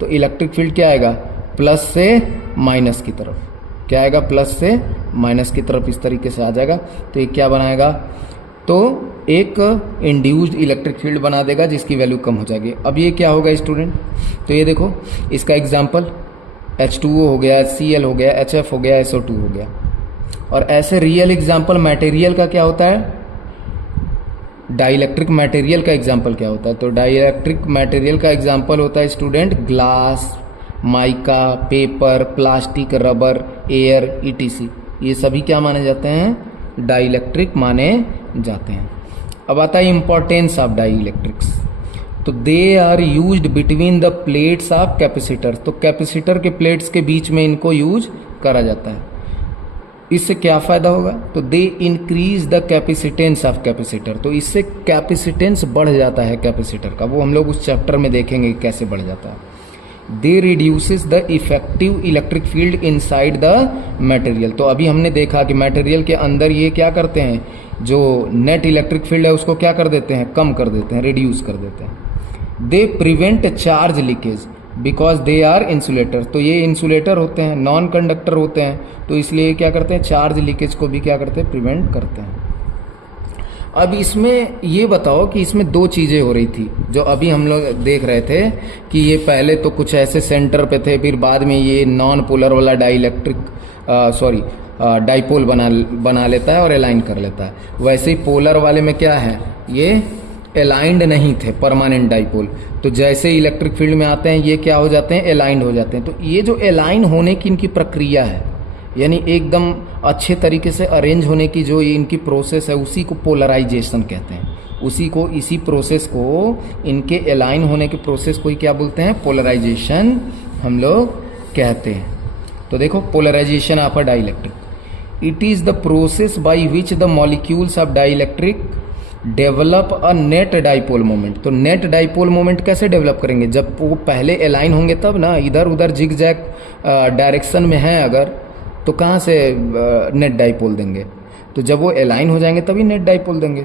तो इलेक्ट्रिक फील्ड क्या आएगा, प्लस से माइनस की तरफ, क्या आएगा, प्लस से माइनस की तरफ, इस तरीके से आ जाएगा। तो ये क्या बनाएगा, तो एक इंड्यूस्ड इलेक्ट्रिक फील्ड बना देगा जिसकी वैल्यू कम हो जाएगी। अब ये क्या होगा स्टूडेंट, तो ये देखो इसका एग्जाम्पल H2O हो गया, Cl हो गया, HF हो गया, SO2 हो गया। और ऐसे रियल एग्जाम्पल मटेरियल का क्या होता है, डाइलेक्ट्रिक मटेरियल का एग्जाम्पल क्या होता है, तो डाइलेक्ट्रिक मटेरियल का एग्जाम्पल होता है student glass, mica, paper, plastic, rubber, air, etc। ये सभी क्या माने जाते हैं, डाइलेक्ट्रिक माने जाते हैं। अब आता है इंपॉर्टेंस ऑफ डाइलेक्ट्रिक्स, तो they are used between the plates of capacitor, तो कैपेसिटर के प्लेट्स के बीच में इनको यूज करा जाता है। इससे क्या फायदा होगा, तो they increase the capacitance of capacitor, तो इससे कैपेसिटेंस बढ़ जाता है कैपेसिटर का, वो हम लोग उस चैप्टर में देखेंगे कैसे बढ़ जाता है। They reduces the effective electric field inside the material, तो अभी हमने देखा कि मटेरियल के अंदर ये क्या करते हैं, जो नेट इलेक्ट्रिक फील्ड है उसको क्या कर देते हैं, कम कर देते हैं, रिड्यूस कर देते हैं। They prevent charge leakage because they are insulator, तो ये इंसुलेटर होते हैं, नॉन कंडक्टर होते हैं, तो इसलिए क्या करते हैं, चार्ज लीकेज को भी क्या करते हैं, प्रिवेंट करते हैं। अब इसमें ये बताओ कि इसमें दो चीज़ें हो रही थी जो अभी हम लोग देख रहे थे कि ये पहले तो कुछ ऐसे सेंटर पे थे, फिर बाद में ये नॉन पोलर वाला डाइपोल बना लेता है और अलाइन कर लेता है। वैसे ही पोलर वाले में क्या है, ये अलाइंड नहीं थे परमानेंट डाइपोल, तो जैसे इलेक्ट्रिक फील्ड में आते हैं ये क्या हो जाते हैं, अलाइंड हो जाते हैं। तो ये जो अलाइन होने की इनकी प्रक्रिया है, यानी एकदम अच्छे तरीके से अरेंज होने की जो इनकी प्रोसेस है, उसी को पोलराइजेशन कहते हैं। इसी प्रोसेस को, इनके अलाइन होने के प्रोसेस को ही क्या बोलते हैं, पोलराइजेशन हम लोग कहते हैं। तो देखो, polarization of a dielectric, it is the process by which the molecules of dielectric develop a net dipole moment. तो नेट डाइपोल मोमेंट कैसे डेवलप करेंगे, जब वो पहले अलाइन होंगे तब ना। इधर उधर जिग-जैग डायरेक्शन में है अगर, तो कहाँ से नेट डाइपोल देंगे, तो जब वो अलाइन हो जाएंगे तभी नेट डाइपोल देंगे।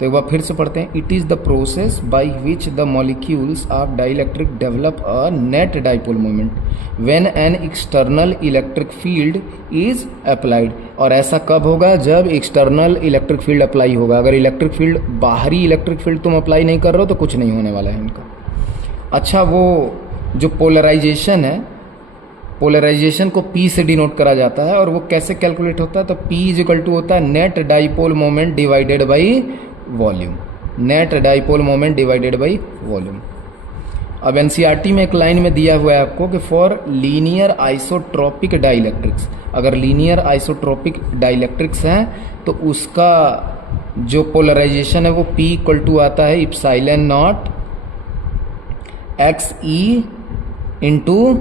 तो एक बार फिर से पढ़ते हैं, it is the process by which the molecules of dielectric develop a net dipole moment when an external electric field is applied. और ऐसा कब होगा, जब एक्सटर्नल इलेक्ट्रिक फील्ड अप्लाई होगा। अगर इलेक्ट्रिक फील्ड, बाहरी इलेक्ट्रिक फील्ड तुम अप्लाई नहीं कर रहे हो तो कुछ नहीं होने वाला है इनका। अच्छा, वो जो पोलराइजेशन है, पोलराइजेशन को P से डिनोट करा जाता है, और वो कैसे कैलकुलेट होता है, तो P इज इक्वल टू होता है net dipole moment divided by volume. Net dipole moment divided by volume. अब एनसीईआरटी में एक लाइन में दिया हुआ है आपको कि फॉर लीनियर आइसोट्रोपिक डाइलेक्ट्रिक्स, अगर लीनियर आइसोट्रोपिक डाइलेक्ट्रिक्स हैं तो उसका जो पोलराइजेशन है वो P इक्वल टू आता है epsilon not x E into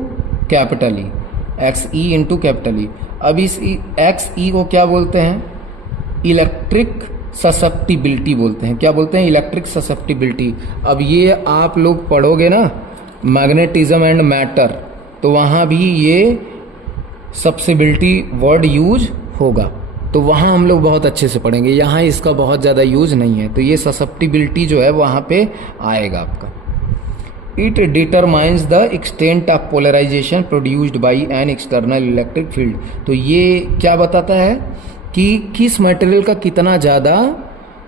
capital E, x E into capital E. अब इस एक्स ई को क्या बोलते हैं, इलेक्ट्रिक ससेप्टिबिलिटी बोलते हैं। क्या बोलते हैं, इलेक्ट्रिक ससेप्टिबिलिटी। अब ये आप लोग पढ़ोगे ना मैग्नेटिज्म एंड मैटर, तो वहाँ भी ये ससेप्टिबिलिटी वर्ड यूज होगा, तो वहाँ हम लोग बहुत अच्छे से पढ़ेंगे। यहाँ इसका बहुत ज़्यादा यूज नहीं है, तो ये ससेप्टिबिलिटी जो है वहाँ पे आएगा आपका। It determines the extent of polarization produced by an external electric field. तो ये क्या बताता है कि किस मटेरियल का कितना ज़्यादा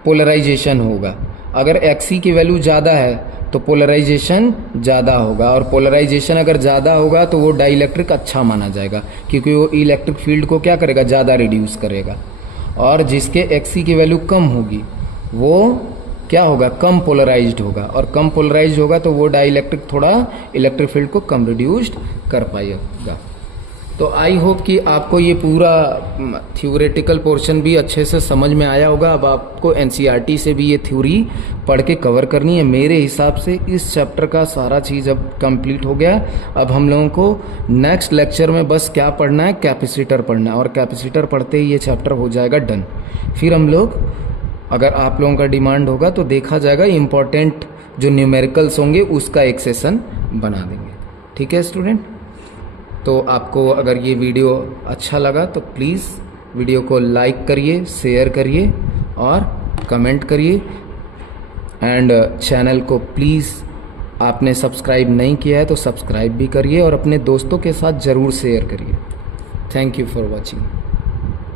पोलराइजेशन होगा। अगर एक्सी की वैल्यू ज़्यादा है तो पोलराइजेशन ज़्यादा होगा, और पोलराइजेशन अगर ज़्यादा होगा तो वो डाइलेक्ट्रिक अच्छा माना जाएगा, क्योंकि वो इलेक्ट्रिक फील्ड को क्या करेगा, ज़्यादा रिड्यूस करेगा। और जिसके एक्सी की वैल्यू कम होगी वो क्या होगा, कम पोलराइज्ड होगा, और कम पोलराइज्ड होगा तो वो डाइलेक्ट्रिक थोड़ा इलेक्ट्रिक फील्ड को कम रिड्यूस्ड कर पाएगा। तो आई होप कि आपको ये पूरा थ्योरेटिकल पोर्शन भी अच्छे से समझ में आया होगा। अब आपको एनसीईआरटी से भी ये थ्योरी पढ़ के कवर करनी है। मेरे हिसाब से इस चैप्टर का सारा चीज़ अब कंप्लीट हो गया। अब हम लोगों को नेक्स्ट लेक्चर में बस क्या पढ़ना है, कैपेसिटर पढ़ना है, और कैपेसिटर पढ़ते ही ये चैप्टर हो जाएगा डन। फिर हम लोग, अगर आप लोगों का डिमांड होगा तो देखा जाएगा, इम्पोर्टेंट जो न्यूमेरिकल्स होंगे उसका एक सेशन बना देंगे। ठीक है स्टूडेंट, तो आपको अगर ये वीडियो अच्छा लगा तो प्लीज़ वीडियो को लाइक करिए, शेयर करिए और कमेंट करिए। एंड चैनल को प्लीज़, आपने सब्सक्राइब नहीं किया है तो सब्सक्राइब भी करिए, और अपने दोस्तों के साथ ज़रूर शेयर करिए। Thank you for watching.